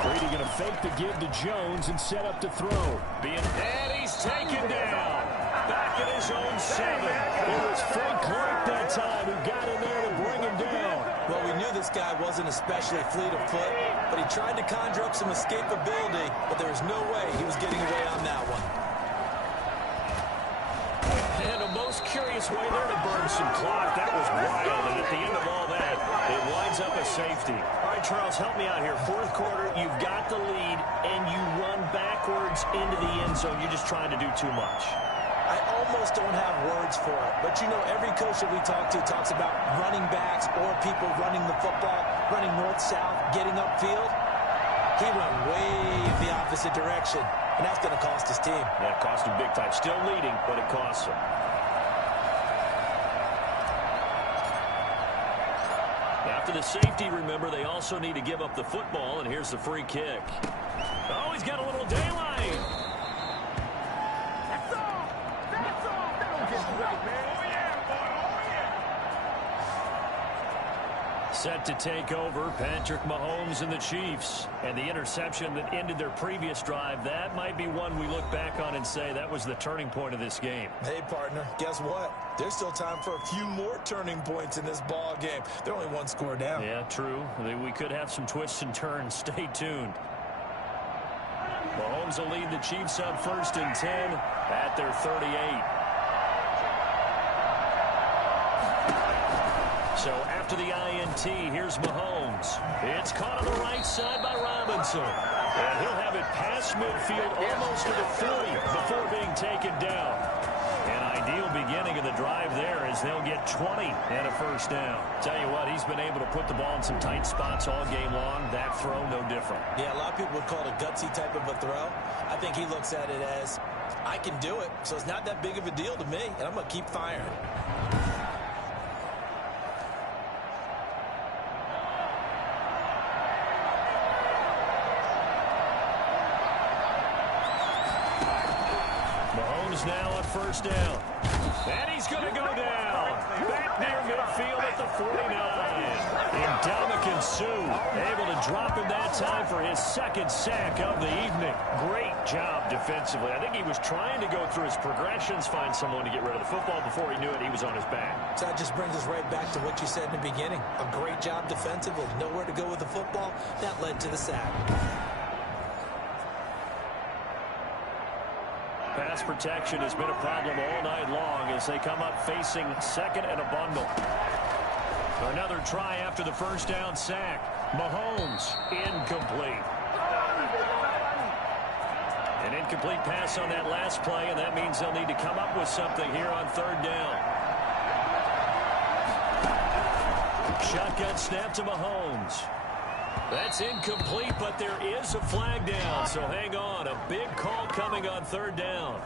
Brady going to fake the give to Jones and set up to throw. And he's taken down. Back at his own 7. It was Frank Clark that time who got in there to bring him down. Well, we knew this guy wasn't especially fleet of foot, but he tried to conjure up some escapability, but there was no way he was getting away on that one. And a most curious way there to burn some clock. That was wild, and at the end of all that, it winds up a safety. All right, Charles, help me out here. 4th quarter, you've got the lead, and you run backwards into the end zone. You're just trying to do too much. I almost don't have words for it, but you know, every coach that we talk to talks about running backs or people running the football, running north-south, getting upfield. He ran way the opposite direction, and that's going to cost his team. Yeah, it cost him big time. Still leading, but it costs him. After the safety, remember, they also need to give up the football, and here's the free kick. Oh, he's got a little daylight. That's all. That'll get right, man. Oh, yeah, boy. Oh, yeah. Set to take over, Patrick Mahomes and the Chiefs. And the interception that ended their previous drive, that might be one we look back on and say that was the turning point of this game. Hey, partner, guess what? There's still time for a few more turning points in this ball game. They're only 1 score down. Yeah, true. We could have some twists and turns. Stay tuned. Mahomes will lead the Chiefs on 1st and 10 at their 38. So after the INT, here's Mahomes. It's caught on the right side by Robinson. And he'll have it past midfield almost to the 40 before being taken down. And Ideal beginning of the drive there as they'll get 20 and a first down. Tell you what, he's been able to put the ball in some tight spots all game long. That throw, no different. Yeah, a lot of people would call it a gutsy type of a throw. I think he looks at it as, I can do it, so it's not that big of a deal to me, and I'm going to keep firing. Mahomes now on first down. And he's going to go down. Back near midfield at the 49. Ndamukong Suh able to drop him that time for his second sack of the evening. Great job defensively. I think he was trying to go through his progressions, find someone to get rid of the football. Before he knew it, he was on his back. So that just brings us right back to what you said in the beginning. A great job defensively. Nowhere to go with the football. That led to the sack. Pass protection has been a problem all night long as they come up facing second and a bundle. Another try after the first down sack. Mahomes, incomplete. An incomplete pass on that last play, and that means they'll need to come up with something here on third down. Shotgun snap to Mahomes. That's incomplete, but there is a flag down, so hang on. A big call coming on third down.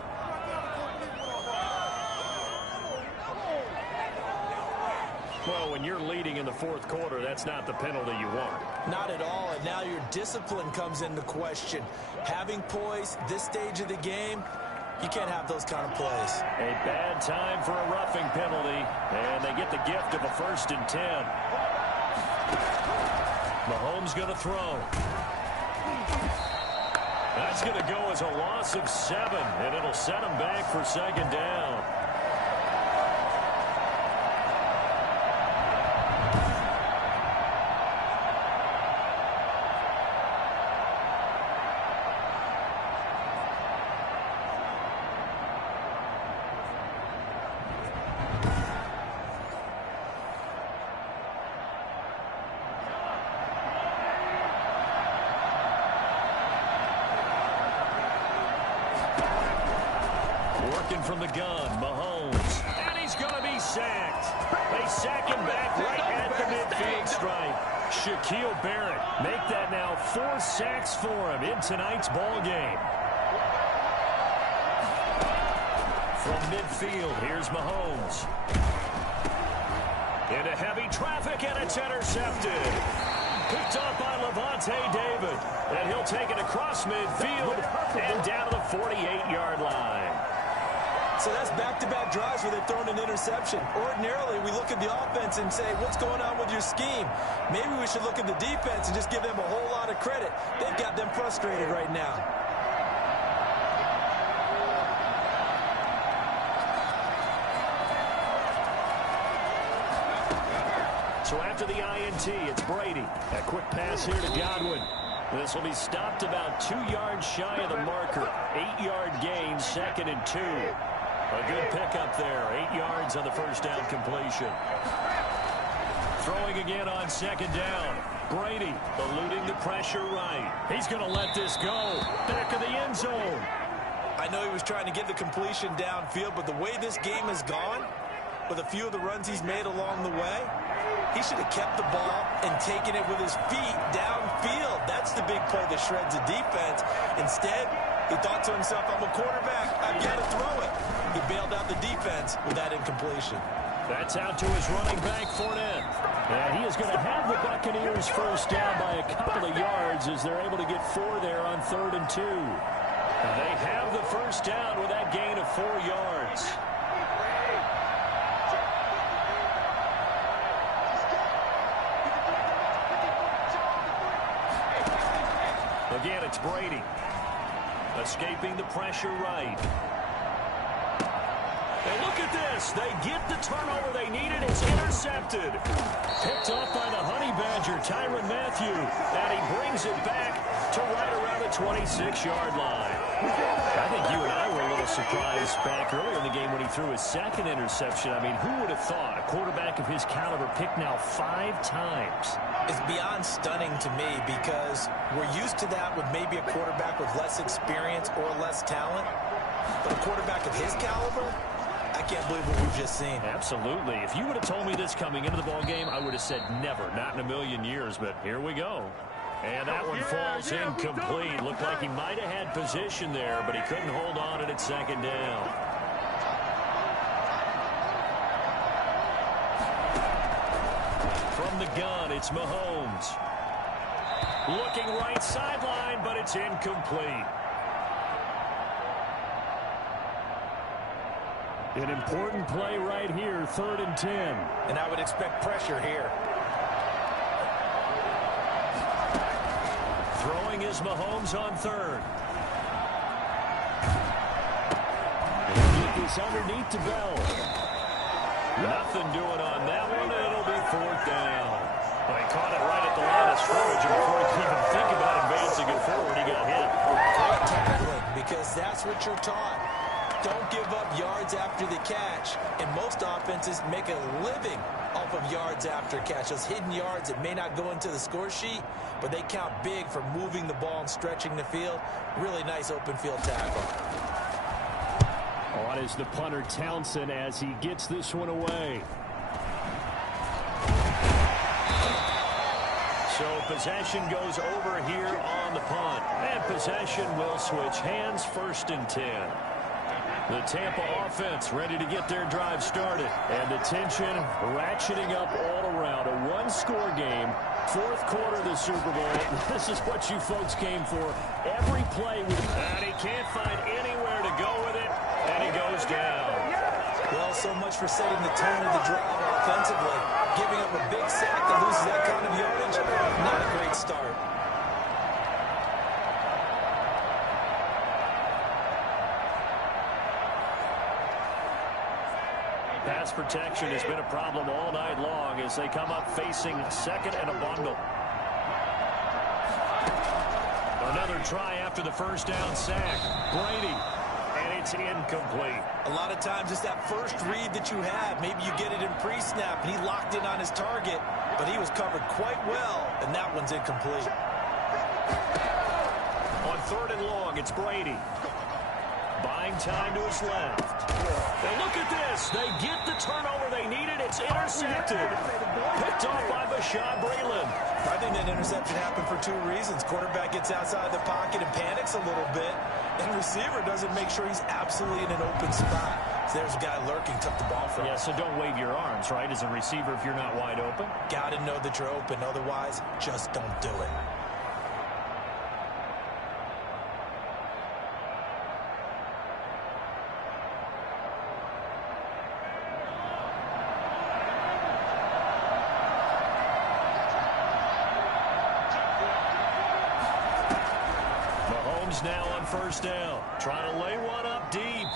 Well, when you're leading in the fourth quarter, that's not the penalty you want. Not at all, and now your discipline comes into question. Having poise this stage of the game, you can't have those kind of plays. A bad time for a roughing penalty, and they get the gift of a 1st and 10. Mahomes going to throw. That's going to go as a loss of 7, and it'll set him back for second down. Working from the gun, Mahomes. And he's going to be sacked. They sack him back right at the midfield stripe. Shaquille Barrett make that now 4 sacks for him in tonight's ball game. From midfield, here's Mahomes. Into heavy traffic, and it's intercepted. Picked up by Levante David. And he'll take it across midfield and down to the 48-yard line. So that's back-to-back drives where they've thrown an interception. Ordinarily, we look at the offense and say, what's going on with your scheme? Maybe we should look at the defense and just give them a whole lot of credit. They've got them frustrated right now. So after the INT, it's Brady. A quick pass here to Godwin. This will be stopped about 2 yards shy of the marker. 8-yard gain, 2nd and 2. A good pickup there. 8 yards on the first down completion. Throwing again on second down. Brady eluding the pressure right. He's going to let this go. Back of the end zone. I know he was trying to get the completion downfield, but the way this game has gone, with a few of the runs he's made along the way, he should have kept the ball and taken it with his feet downfield. That's the big play that shreds the defense. Instead, he thought to himself, I'm a quarterback. I've got to throw it. He bailed out the defense with that incompletion. That's out to his running back, Fournette. And he is going to have the Buccaneers first down by a couple of yards as they're able to get 4 there on 3rd and 2. They have the first down with that gain of 4 yards. Again, it's Brady. Escaping the pressure right. And look at this. They get the turnover they needed. It's intercepted. Picked off by the Honey Badger, Tyrann Mathieu. And he brings it back to right around the 26-yard line. I think you and I were a little surprised back earlier in the game when he threw his 2nd interception. I mean, who would have thought a quarterback of his caliber picked now 5 times? It's beyond stunning to me because we're used to that with maybe a quarterback with less experience or less talent. But a quarterback of his caliber, I can't believe what we've just seen. Absolutely. If you would have told me this coming into the ball game, I would have said never, not in a million years, but here we go. And that one falls incomplete. Looked like he might have had position there, but he couldn't hold on at second down. From the gun, it's Mahomes. Looking right sideline, but it's incomplete. An important play right here, 3rd and 10. And I would expect pressure here. Throwing is Mahomes on 3rd. Get this underneath to Bell. Nothing doing on that one, and it'll be 4th down. Well, he caught it right at the line of scrimmage, and before he could even think about advancing it forward, he got hit. Great tackling, because that's what you're taught. Don't give up yards after the catch. And most offenses make a living off of yards after catch. Those hidden yards that may not go into the score sheet, but they count big for moving the ball and stretching the field. Really nice open field tackle. On is the punter Townsend as he gets this one away. So possession goes over here on the punt. And possession will switch hands, 1st and 10. The Tampa offense ready to get their drive started. And the tension ratcheting up all around. A one-score game, 4th quarter of the Super Bowl. This is what you folks came for. Every play. And he can't find anywhere to go with it. And he goes down. Well, so much for setting the tone of the drive offensively. Giving up a big sack that loses that kind of yardage, not a great start. Pass protection has been a problem all night long as they come up facing 2nd and a bundle. Another try after the 1st down sack. Brady. And it's incomplete. A lot of times it's that first read that you have. Maybe you get it in pre-snap and he locked in on his target, but he was covered quite well, and that one's incomplete. On 3rd and long, it's Brady. Buying time to his left. And look at this. They get the turnover they needed. It's intercepted. Picked off by Bashaud Breeland. I think that interception happened for 2 reasons. Quarterback gets outside the pocket and panics a little bit, and receiver doesn't make sure he's absolutely in an open spot. So there's a guy lurking, took the ball from him. Yeah, so don't wave your arms, right, as a receiver if you're not wide open. Got to know that you're open. Otherwise, just don't do it. Now on 1st down, trying to lay one up deep,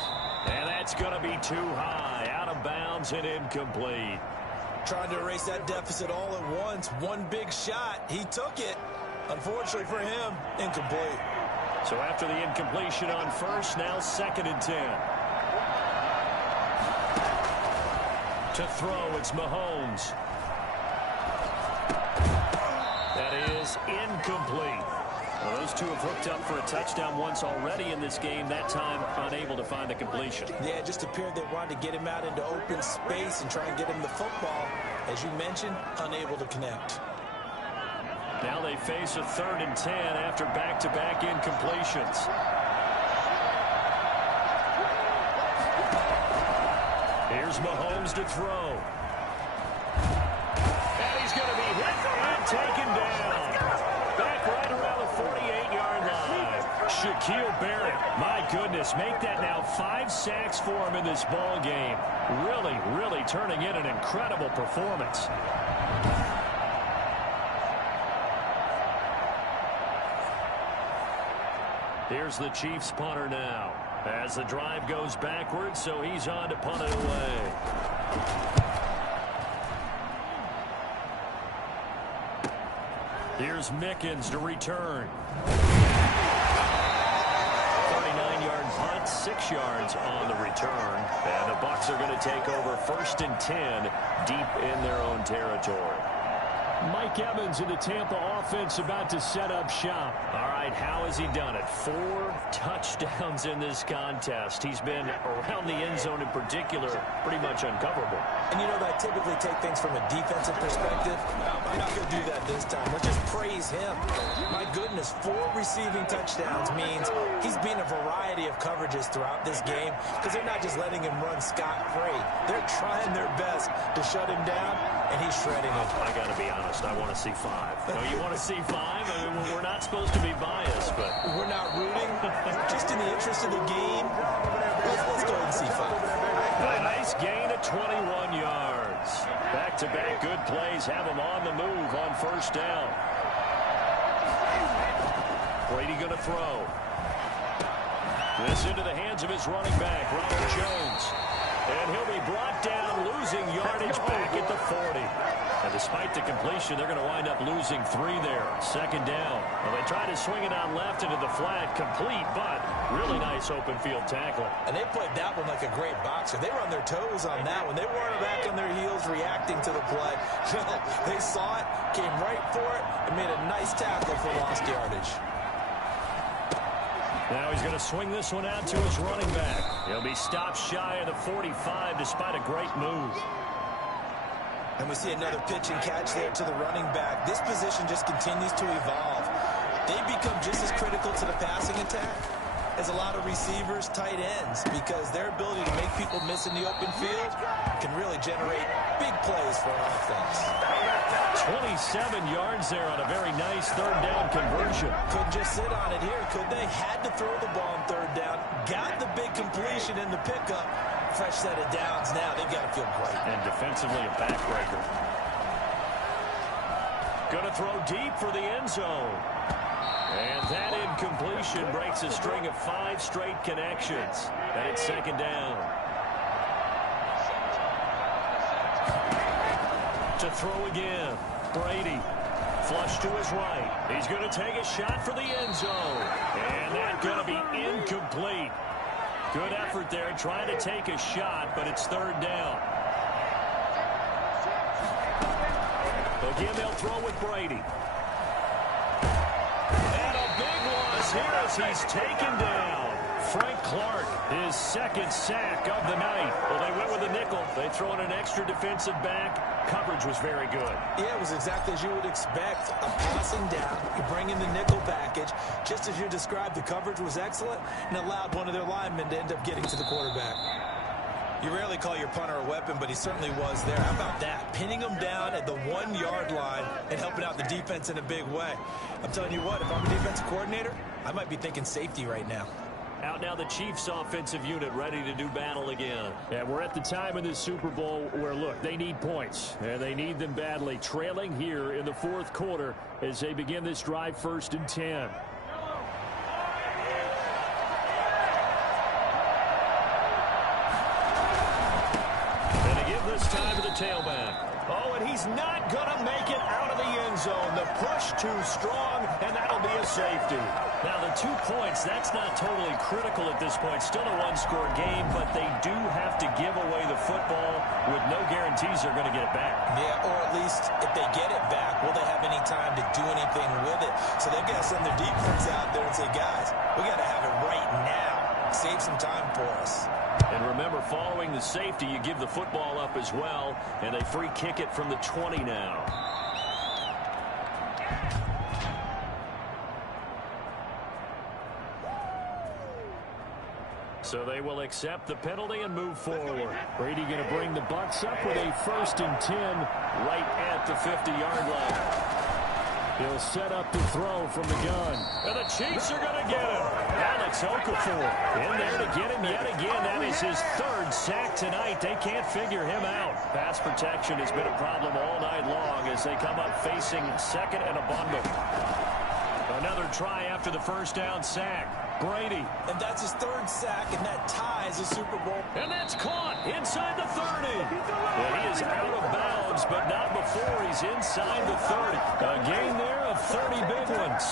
and that's going to be too high, out of bounds and incomplete. Trying to erase that deficit all at once. One big shot. He took it. Unfortunately for him, incomplete. So after the incompletion on 1st, now 2nd and 10. To throw, it's Mahomes. That is incomplete. Well, those two have hooked up for a touchdown once already in this game, that time unable to find the completion. Yeah, it just appeared they wanted to get him out into open space and try and get him the football. As you mentioned, unable to connect. Now they face a 3rd and 10 after back-to-back incompletions. Here's Mahomes to throw. And he's going to be hit and taken down. Back right around the 48-yard line. Shaquille Barrett, my goodness, make that now 5 sacks for him in this ball game. Really, really turning in an incredible performance. Here's the Chiefs punter now. As the drive goes backwards, so he's on to punt it away. Here's Mickens to return. 39-yard punt, 6 yards on the return. And the Bucs are going to take over 1st and 10 deep in their own territory. Mike Evans in the Tampa offense about to set up shop. All right, how has he done it? 4 touchdowns in this contest. He's been around the end zone in particular, pretty much uncoverable. And you know that I typically take things from a defensive perspective. I'm not going to do that this time. Let's just praise him. My goodness, 4 receiving touchdowns means he's been a variety of coverages throughout this game because they're not just letting him run scot-free. They're trying their best to shut him down, and he's shredding it. I got to be honest, I want to see 5. No, you want to see 5? I mean, we're not supposed to be biased, but... We're not rooting. Just in the interest of the game, let's go ahead and see 5. A nice gain of 21 yards. Back-to-back good plays have him on the move on first down. Brady going to throw. This into the hands of his running back, Ronald Jones. And he'll be brought down, losing yardage back at the 40. And despite the completion, they're going to wind up losing 3 there. Second down. Well, they try to swing it out left into the flat, complete, but really nice open field tackle. And they played that one like a great boxer. They were on their toes on that one. They weren't back on their heels reacting to the play. No, they saw it, came right for it, and made a nice tackle for lost yardage. Now he's going to swing this one out to his running back. He'll be stopped shy of the 45 despite a great move. And we see another pitch and catch there to the running back. This position just continues to evolve. They become just as critical to the passing attack as a lot of receivers, tight ends, because their ability to make people miss in the open field can really generate big plays for an offense. 27 yards there on a very nice third down conversion. Couldn't just sit on it here, could they? Had to throw the ball on third down. Got the big completion in the pickup. Fresh set of downs now. They've got to feel great. And defensively a backbreaker. Going to throw deep for the end zone. And that incompletion breaks a string of 5 straight connections. And it's second down. To throw again. Brady. Flush to his right. He's going to take a shot for the end zone. And that's going to be incomplete. Good effort there trying to take a shot, but it's third down. Again, they'll throw with Brady. And a big loss here as he's taken down. Frank Clark, his second sack of the night. Well, they went with a nickel. They throw in an extra defensive back. Coverage was very good. Yeah, it was exactly as you would expect. A passing down. You bring in the nickel package. Just as you described, the coverage was excellent and allowed one of their linemen to end up getting to the quarterback. You rarely call your punter a weapon, but he certainly was there. How about that? Pinning him down at the 1-yard line and helping out the defense in a big way. I'm telling you what, if I'm a defensive coordinator, I might be thinking safety right now. Out now the Chiefs offensive unit ready to do battle again. Yeah, we're at the time in this Super Bowl where, look, they need points. And they need them badly. Trailing here in the fourth quarter as they begin this drive 1st and 10. And to give this time to the tailback. Oh, and he's not going to make it out of the end zone. The push too strong, and that'll be a safety. Now, the 2 points, that's not totally critical at this point. Still a one-score game, but they do have to give away the football with no guarantees they're going to get it back. Yeah, or at least if they get it back, will they have any time to do anything with it? So they've got to send their defense out there and say, guys, we got to have it right now. Save some time for us. And remember, following the safety, you give the football up as well, and they free kick it from the 20 now. So they will accept the penalty and move forward. Brady going to bring the Bucs up with a 1st and 10 right at the 50-yard line. He'll set up the throw from the gun. And the Chiefs are going to get him. Alex Okafor in there to get him yet again. That is his 3rd sack tonight. They can't figure him out. Pass protection has been a problem all night long as they come up facing 2nd and a bundle. Another try after the 1st down sack. Brady. And that's his 3rd sack, and that ties the Super Bowl. And that's caught inside the 30. And he is out of bounds, but not before he's inside the 30. A gain there of 30 big ones.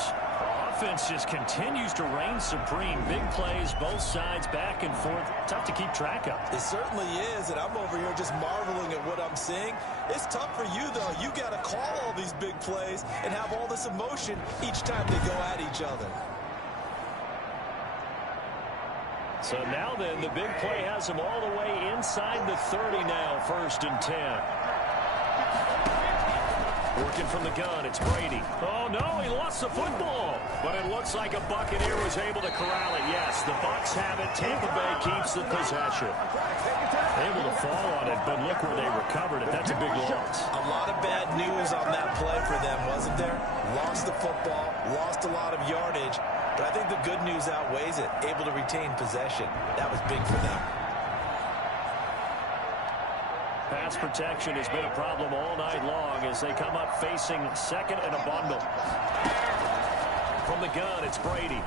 offense just continues to reign supreme. Big plays, both sides, back and forth. Tough to keep track of. It certainly is, and I'm over here just marveling at what I'm seeing. It's tough for you, though. You got to call all these big plays and have all this emotion each time they go at each other. So now then, the big play has him all the way inside the 30 now, 1st and 10. Working from the gun, it's Brady. Oh, no, he lost the football. But it looks like a Buccaneer was able to corral it. Yes, the Bucs have it. Tampa Bay keeps the possession. Able to fall on it, but look where they recovered it. That's a big loss. A lot of bad news on that play for them, wasn't there? Lost the football, lost a lot of yardage. But I think the good news outweighs it. Able to retain possession. That was big for them. Pass protection has been a problem all night long as they come up facing second and a bundle. From the gun, it's Brady.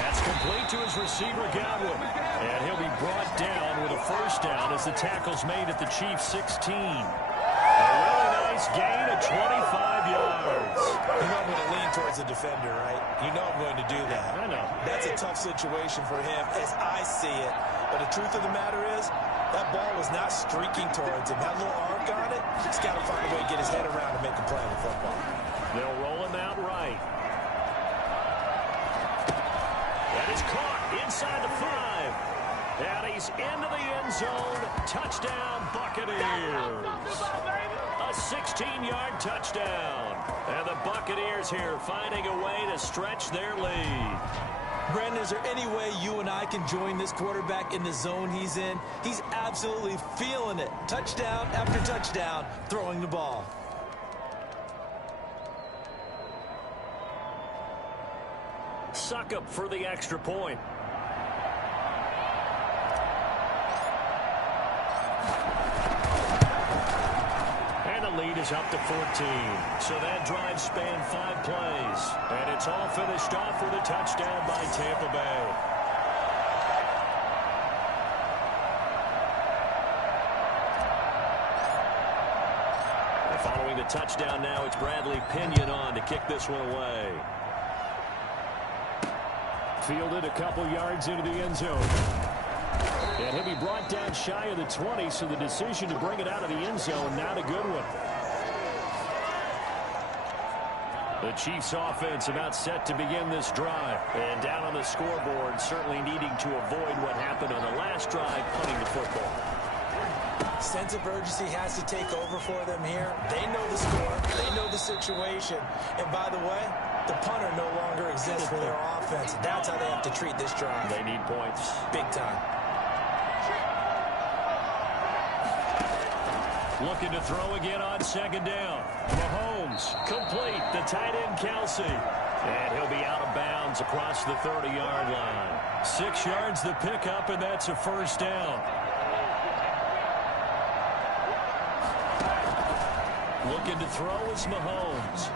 That's complete to his receiver, Godwin. And he'll be brought down with a 1st down as the tackle's made at the Chiefs' 16. A really nice gain of 25 yards. You know I'm going to lean towards the defender, right? You know I'm going to do that. I know. That's a tough situation for him as I see it. But the truth of the matter is, that ball was not streaking towards him. That little arc on it, he's got to find a way to get his head around and make a play on the football. They'll roll him out right. That is caught inside the 5. And he's into the end zone. Touchdown, Buccaneers. A 16-yard touchdown. And the Buccaneers here finding a way to stretch their lead. Brandon, is there any way you and I can join this quarterback in the zone he's in? He's absolutely feeling it. Touchdown after touchdown, throwing the ball. Suck up for the extra point. Lead is up to 14. So that drive spanned 5 plays. And it's all finished off with a touchdown by Tampa Bay. And following the touchdown now, it's Bradley Pinion on to kick this one away. Fielded a couple yards into the end zone. And he'll be brought down shy of the 20, so the decision to bring it out of the end zone, not a good one. The Chiefs offense about set to begin this drive. And down on the scoreboard, certainly needing to avoid what happened on the last drive, punting the football. Sense of urgency has to take over for them here. They know the score. They know the situation. And by the way, the punter no longer exists for their offense. That's how they have to treat this drive. They need points. Big time. Looking to throw again on 2nd down. Mahomes, complete. The tight end, Kelsey. And he'll be out of bounds across the 30-yard line. 6 yards the pickup, and that's a 1st down. Looking to throw is Mahomes.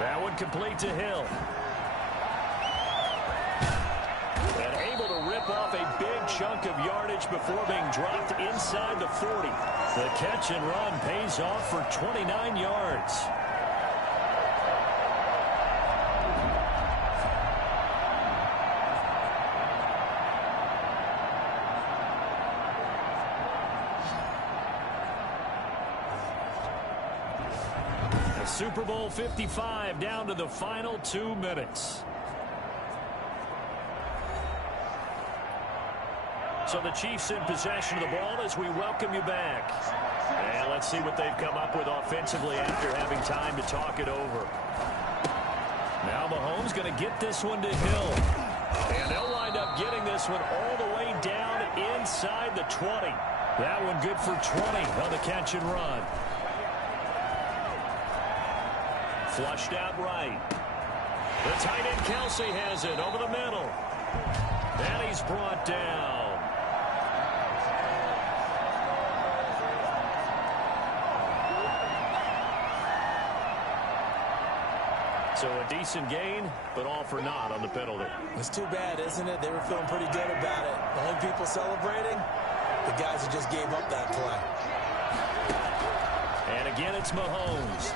That one complete to Hill. And able to rip off a big chunk of yardage before being dropped inside the 40. The catch and run pays off for 29 yards. The Super Bowl 55 down to the final 2 minutes. So the Chiefs in possession of the ball as we welcome you back. And let's see what they've come up with offensively after having time to talk it over. Now Mahomes going to get this one to Hill. And they'll wind up getting this one all the way down inside the 20. That one good for 20 on the catch and run. Flushed out right. The tight end Kelsey has it over the middle. And he's brought down. So a decent gain, but all for naught on the penalty. It's too bad, isn't it? They were feeling pretty good about it. The only people celebrating, the guys who just gave up that play. And again, it's Mahomes.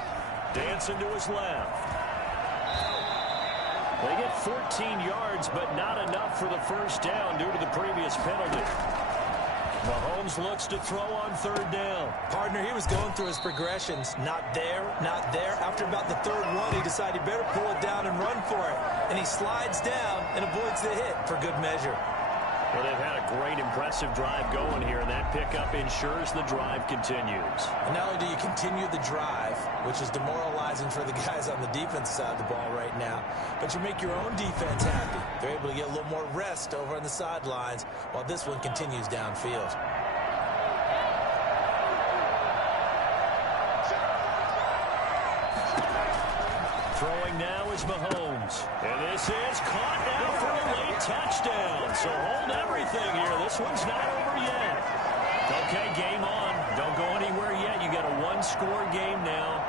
Dancing to his left. They get 14 yards, but not enough for the first down due to the previous penalty. Mahomes looks to throw on third down. Partner, he was going through his progressions. Not there, not there. After about the third one, he decided he better pull it down and run for it. And he slides down and avoids the hit for good measure. Well, they've had a great, impressive drive going here, and that pickup ensures the drive continues. And not only do you continue the drive, which is demoralizing for the guys on the defense side of the ball right now, but you make your own defense happy. They're able to get a little more rest over on the sidelines while this one continues downfield. Throwing now is Mahomes. And this is caught now for a late touchdown. So hold everything here. This one's not over yet. Okay, game on. Don't go anywhere yet. You got a one-score game now.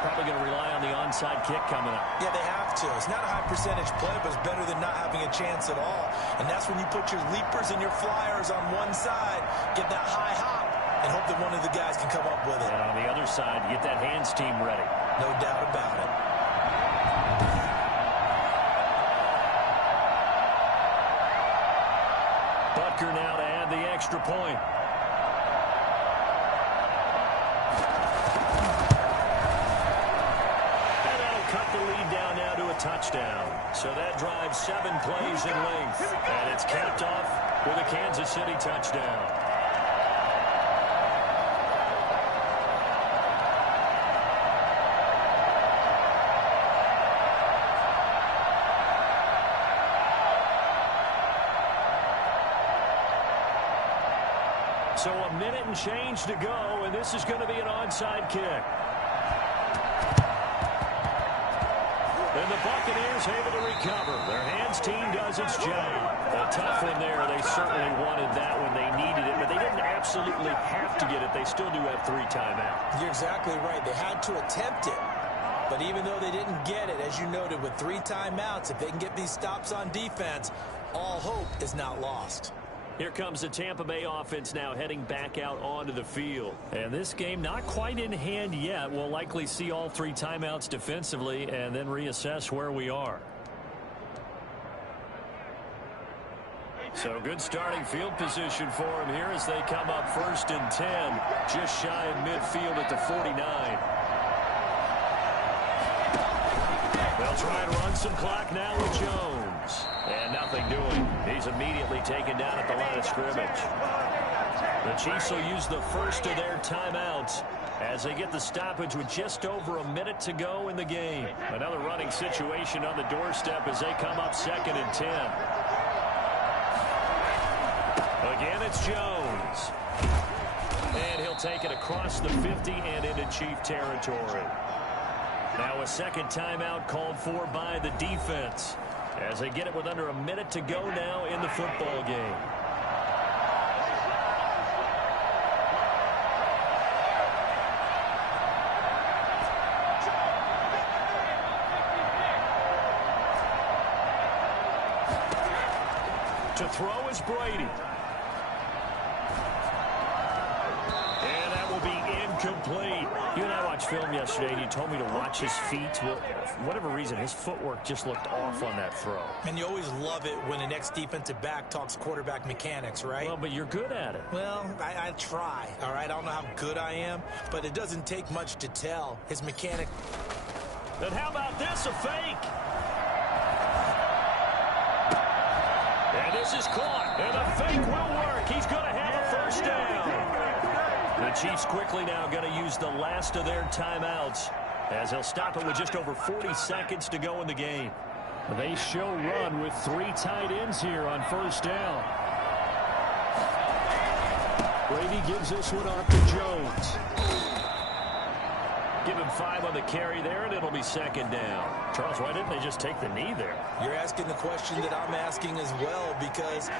Probably going to rely on the onside kick coming up. Yeah, they have to. It's not a high percentage play, but it's better than not having a chance at all. And that's when you put your leapers and your flyers on one side, get that high hop, and hope that one of the guys can come up with it. And on the other side, get that hands team ready. No doubt about it. Butker now to add the extra point. And that'll cut the lead down now to a touchdown. So that drives 7 plays in length. And it's capped off with a Kansas City touchdown. So a minute and change to go, and this is going to be an onside kick. And the Buccaneers able to recover. Their hands team does its job. A tough one there. They certainly wanted that when they needed it, but they didn't absolutely have to get it. They still do have 3 timeouts. You're exactly right. They had to attempt it. But even though they didn't get it, as you noted, with 3 timeouts, if they can get these stops on defense, all hope is not lost. Here comes the Tampa Bay offense now heading back out onto the field. And this game not quite in hand yet. We'll likely see all 3 timeouts defensively and then reassess where we are. So good starting field position for them here as they come up 1st and 10. Just shy of midfield at the 49. They'll try and run some clock now with Jones. And nothing doing. He's immediately taken down at the line of scrimmage. The Chiefs will use the first of their timeouts as they get the stoppage with just over a minute to go in the game. Another running situation on the doorstep as they come up 2nd and 10. Again, it's Jones. And he'll take it across the 50 and into Chief territory. Now a second timeout called for by the defense as they get it with under a minute to go now in the football game. To throw is Brady. And that will be incomplete. You and I watched film yesterday, and you told me to watch his feet. Well, for whatever reason, his footwork just looked off on that throw. And you always love it when an ex-defensive back talks quarterback mechanics, right? Well, but you're good at it. Well, I try, all right? I don't know how good I am, but it doesn't take much to tell. His mechanic... And how about this, a fake? And this is caught, and the fake will work. He's going to have a first down. The Chiefs quickly now going to use the last of their timeouts as they'll stop it with just over 40 seconds to go in the game. They show run with 3 tight ends here on first down. Brady gives this one off to Jones. Give him 5 on the carry there, and it'll be 2nd down. Charles, why didn't they just take the knee there? You're asking the question that I'm asking as well, because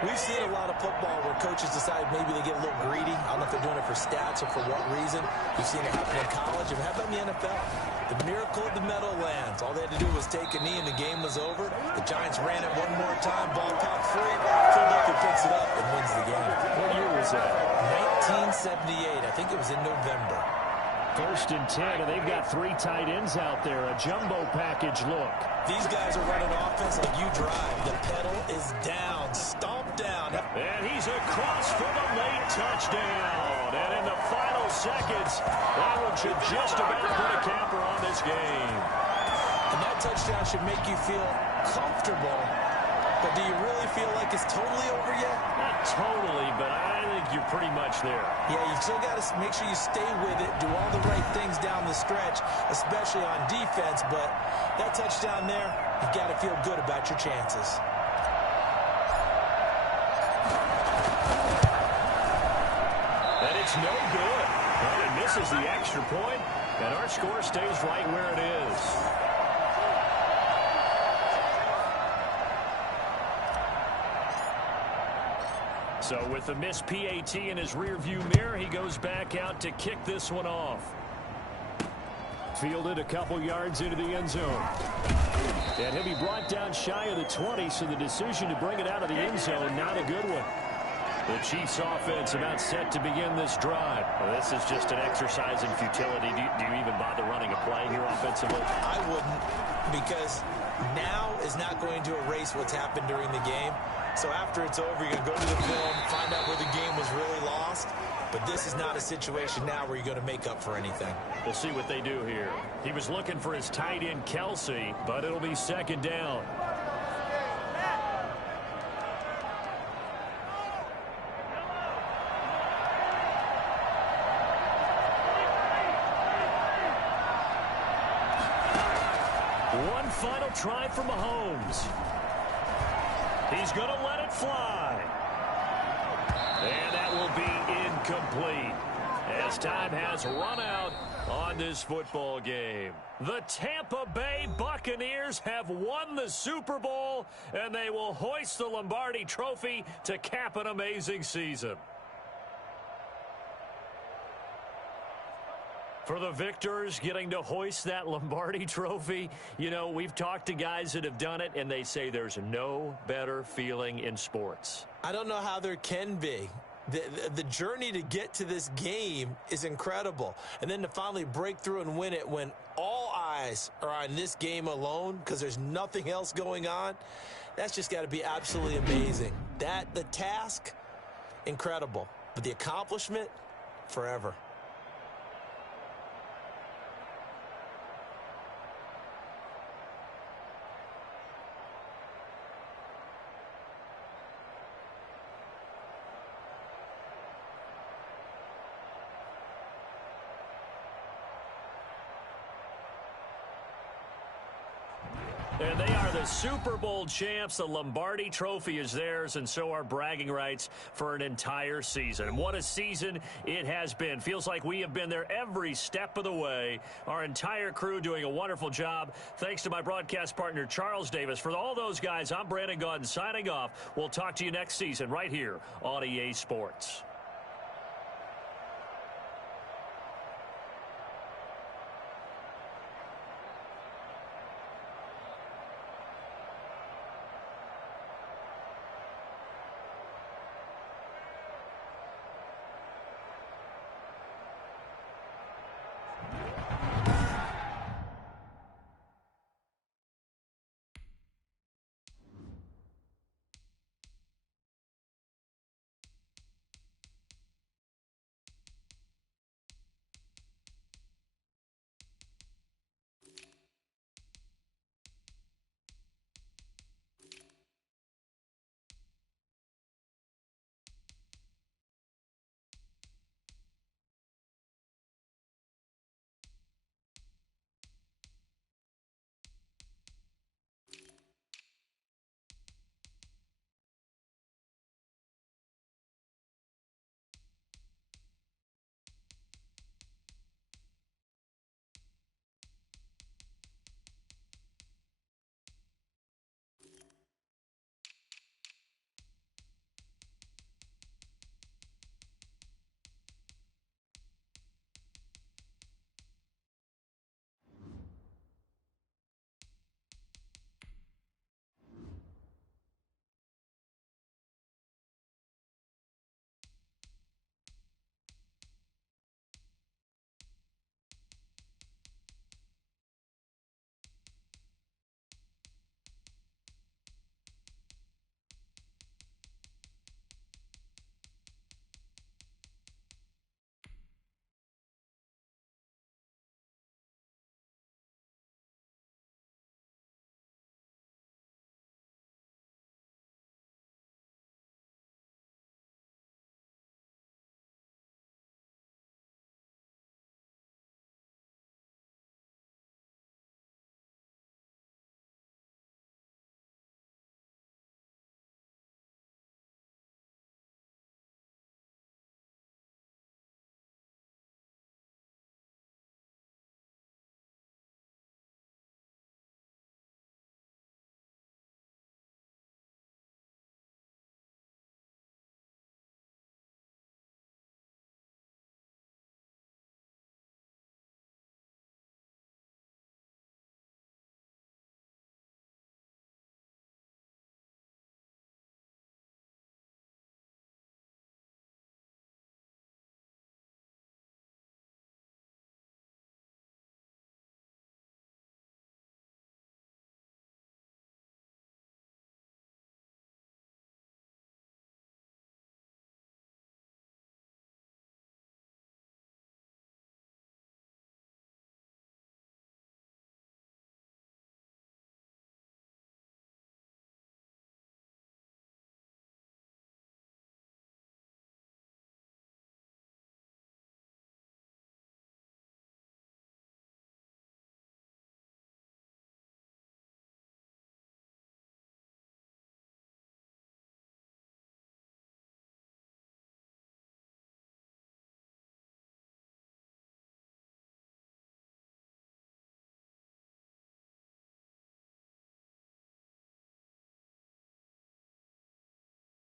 we've seen a lot of football where coaches decide maybe they get a little greedy. I don't know if they're doing it for stats or for what reason. We've seen it happen in college. And how about in the NFL? The miracle of the Meadowlands. All they had to do was take a knee and the game was over. The Giants ran it one more time. Ball caught free. Philadelphia picks it up and wins the game. What year was that? 1978. I think it was in November. First and 10, and they've got 3 tight ends out there. A jumbo package look. These guys are running offense like you drive. The pedal is down, stomped down. And he's across for the late touchdown. And in the final seconds, that one should just about put a capper on this game. And that touchdown should make you feel comfortable. But do you really feel like it's totally over yet? Not totally, but I think you're pretty much there. Yeah, you still got to make sure you stay with it, do all the right things down the stretch, especially on defense. But that touchdown there, you've got to feel good about your chances. And it's no good. Well, it misses the extra point, and our score stays right where it is. So with the missed PAT in his rearview mirror, he goes back out to kick this one off. Fielded a couple yards into the end zone. And he'll be brought down shy of the 20, so the decision to bring it out of the end zone, not a good one. The Chiefs offense about set to begin this drive. Well, this is just an exercise in futility. Do you even bother running a play here offensively? I wouldn't, because now is not going to erase what's happened during the game. So after it's over, you're going to go to the film, find out where the game was really lost. But this is not a situation now where you're going to make up for anything. We'll see what they do here. He was looking for his tight end, Kelsey, but it'll be second down. One final try for Mahomes. He's going to let it fly. And that will be incomplete as time has run out on this football game. The Tampa Bay Buccaneers have won the Super Bowl, and they will hoist the Lombardi Trophy to cap an amazing season. For the victors getting to hoist that Lombardi Trophy, you know, we've talked to guys that have done it, and they say there's no better feeling in sports. I don't know how there can be. The journey to get to this game is incredible. And then to finally break through and win it when all eyes are on this game alone because there's nothing else going on, that's just got to be absolutely amazing. The task, incredible. But the accomplishment, forever. And they are the Super Bowl champs. The Lombardi Trophy is theirs, and so are bragging rights for an entire season. What a season it has been. Feels like we have been there every step of the way. Our entire crew doing a wonderful job. Thanks to my broadcast partner, Charles Davis. For all those guys, I'm Brandon Gaudin signing off. We'll talk to you next season right here on EA Sports.